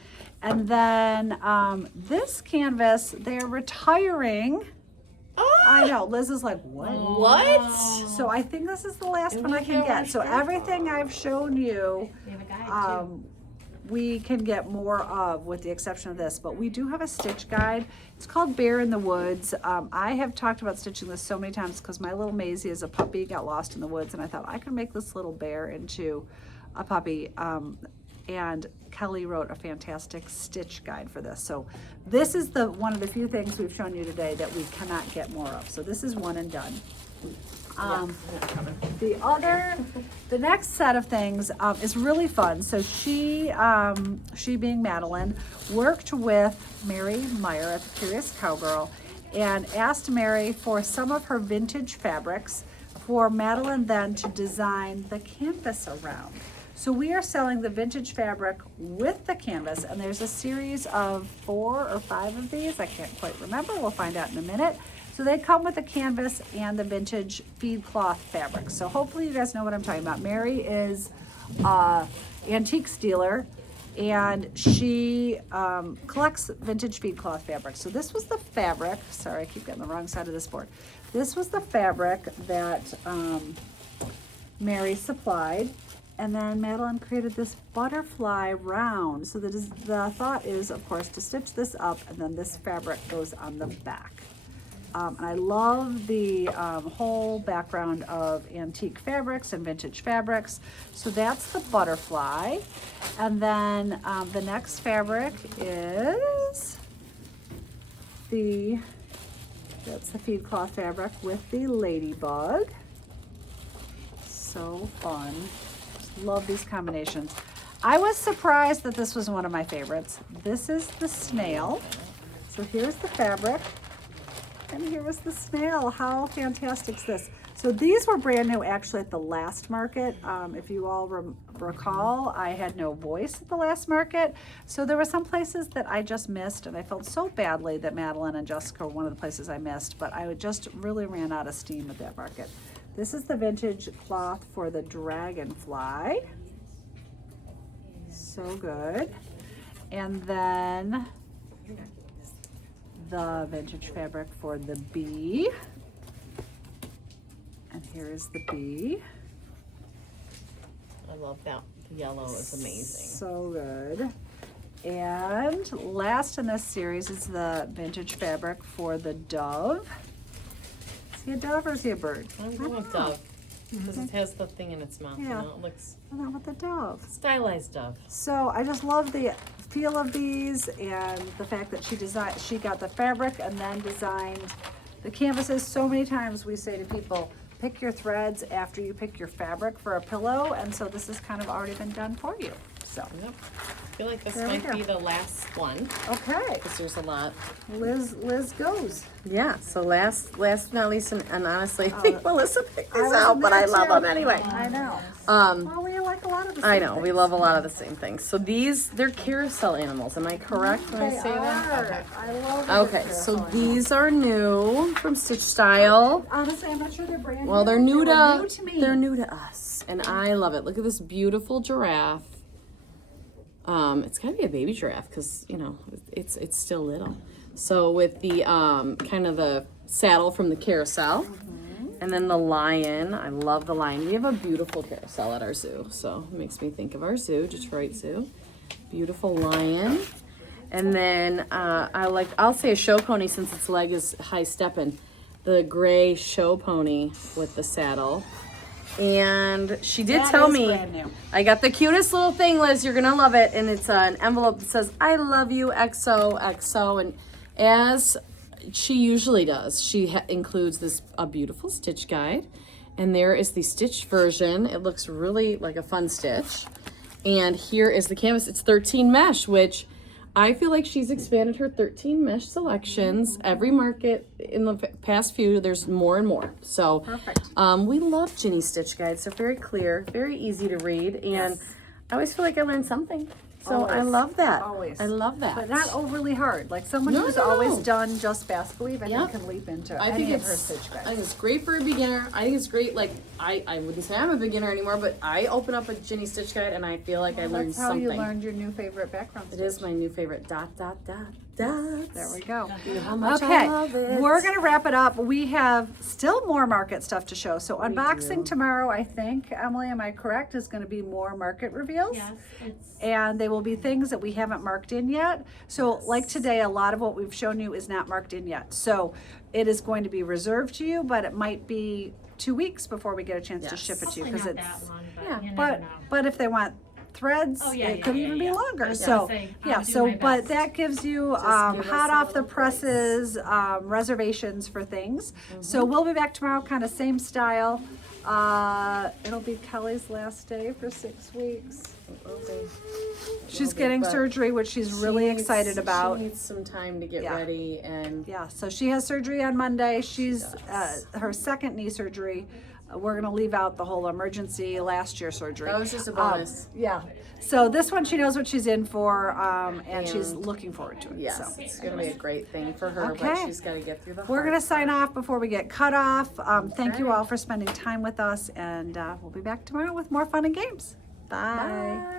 And then this canvas, they're retiring. I know, Liz is like, what? What? So I think this is the last one I can can't get. watch So that? everything I've shown you, They have a guide we can get more of, with the exception of this. But we do have a stitch guide. It's called Bear in the Woods. I have talked about stitching this so many times because my little Maisie as a puppy got lost in the woods, and I thought I could make this little bear into a puppy. And Kelly wrote a fantastic stitch guide for this. So this is one of the few things we've shown you today that we cannot get more of. So this is one and done. The next set of things is really fun. So she being Madeline, worked with Mary Meyer at the Curious Cowgirl and asked Mary for some of her vintage fabrics for Madeline then to design the canvas around. So we are selling the vintage fabric with the canvas, and there's a series of 4 or 5 of these. I can't quite remember. We'll find out in a minute. So they come with the canvas and the vintage feed cloth fabric. So hopefully you guys know what I'm talking about. Mary is antiques dealer, and she collects vintage feed cloth fabric. So this was the fabric. Sorry, I keep getting the wrong side of this board. This was the fabric that Mary supplied. And then Madeline created this butterfly round. So the thought is, of course, to stitch this up, and then this fabric goes on the back. And I love the whole background of antique fabrics and vintage fabrics. So that's the butterfly. And then the next fabric is that's the feed cloth fabric with the ladybug. So fun. Love these combinations. I was surprised that this was one of my favorites. This is the snail. So here's the fabric, and here is the snail. How fantastic is this? So these were brand new actually at the last market. If you all recall, I had no voice at the last market. So there were some places that I just missed, and I felt so badly that Madeline and Jessica were one of the places I missed, but I just really ran out of steam at that market. This is the vintage cloth for the dragonfly. So good. And then the vintage fabric for the bee. And here is the bee. I love that. The yellow is amazing. So good. And last in this series is the vintage fabric for the dove. Is he a dove or is he a bird? I'm going with dove because it has the thing in its mouth. Yeah. You know, it looks I don't know what the dove. stylized dove. So I just love the feel of these and the fact that she got the fabric and then designed the canvases. So many times we say to people, pick your threads after you pick your fabric for a pillow, and so this has kind of already been done for you. So, Yep. I feel like this There we might go. be the last one okay, because there's a lot. Liz goes. Yeah. So last not least, and honestly, I think Melissa picked I these was out, but I there love too. them anyway. I know. Um, Well, we like a lot of the I same know we things. love a lot of the same things. So they're carousel animals. Am I correct when I They say that? are. Okay. I love it. Okay, so these are new from Stitch Style. Honestly, I'm not sure they're brand Well, new. they're new They were to, new to me. they're new to us, and I love it. Look at this beautiful giraffe. It's gotta be a baby giraffe because you know it's still little. So with the kind of the saddle from the carousel, and then the lion. I love the lion. We have a beautiful carousel at our zoo, so it makes me think of our zoo, Detroit Zoo. Beautiful lion. And then I'll say a show pony since its leg is high stepping. The gray show pony with the saddle. And she did That tell is me brand new. I got the cutest little thing, Liz. You're gonna love it. And it's an envelope that says "I love you, XOXO." And as she usually does, she includes a beautiful stitch guide. And there is the stitched version. It looks really like a fun stitch. And here is the canvas. It's 13 mesh, which I feel like she's expanded her 13 mesh selections. Every market in the past few, there's more and more. So Perfect. we love Ginny Stitch Guides. They're very clear, very easy to read, and I always feel like I learned something. So I Always. love that. Always. I love that. But not overly hard. Like someone No, who's no, always no. done just fast believe, I Yep. think can leap into I any think of her it's stitch I think guides. it's great for a beginner. I think it's great. Like I wouldn't say I'm a beginner anymore, but I open up a Ginny Stitch Guide and I feel like I learned That's how something. you learned your new favorite background It stitch. is my new favorite. Dot dot dot dots. There we go. You know how much Okay, I love it. we're gonna wrap it up. We have still more market stuff to show. So unboxing tomorrow, I think, Emily, am I correct, is gonna be more market reveals? Yes, it's And they will be things that we haven't marked in yet. So like today, a lot of what we've shown you is not marked in yet. So it is going to be reserved to you, but it might be 2 weeks before we get a chance to Yes. ship it to you. hopefully Because not it's, that long, but yeah, you never but, know. but if they want threads, Oh, yeah, it yeah, could yeah, even be yeah. I longer. was So, gonna say, yeah, I'll do so, my but best. that gives you give us hot a off the little presses reservations for things. Mm-hmm. So we'll be back tomorrow, kind of same style. It'll be Kelly's last day for 6 weeks. She's getting but surgery, which she's really excited about. She needs some time to get Yeah. ready, and Yeah, so she has surgery on Monday. She's her second knee surgery. We're gonna leave out the whole emergency last year surgery. that was just a bonus. Yeah. So this one, she knows what she's in for, and she's And- looking forward to it. Yes, So. it's gonna be a great thing for her, but Okay. she's got to get through the. We're hard gonna sign part. off before we get cut off. Thank you all for spending time with us, and we'll be back tomorrow with more fun and games. Bye. Bye.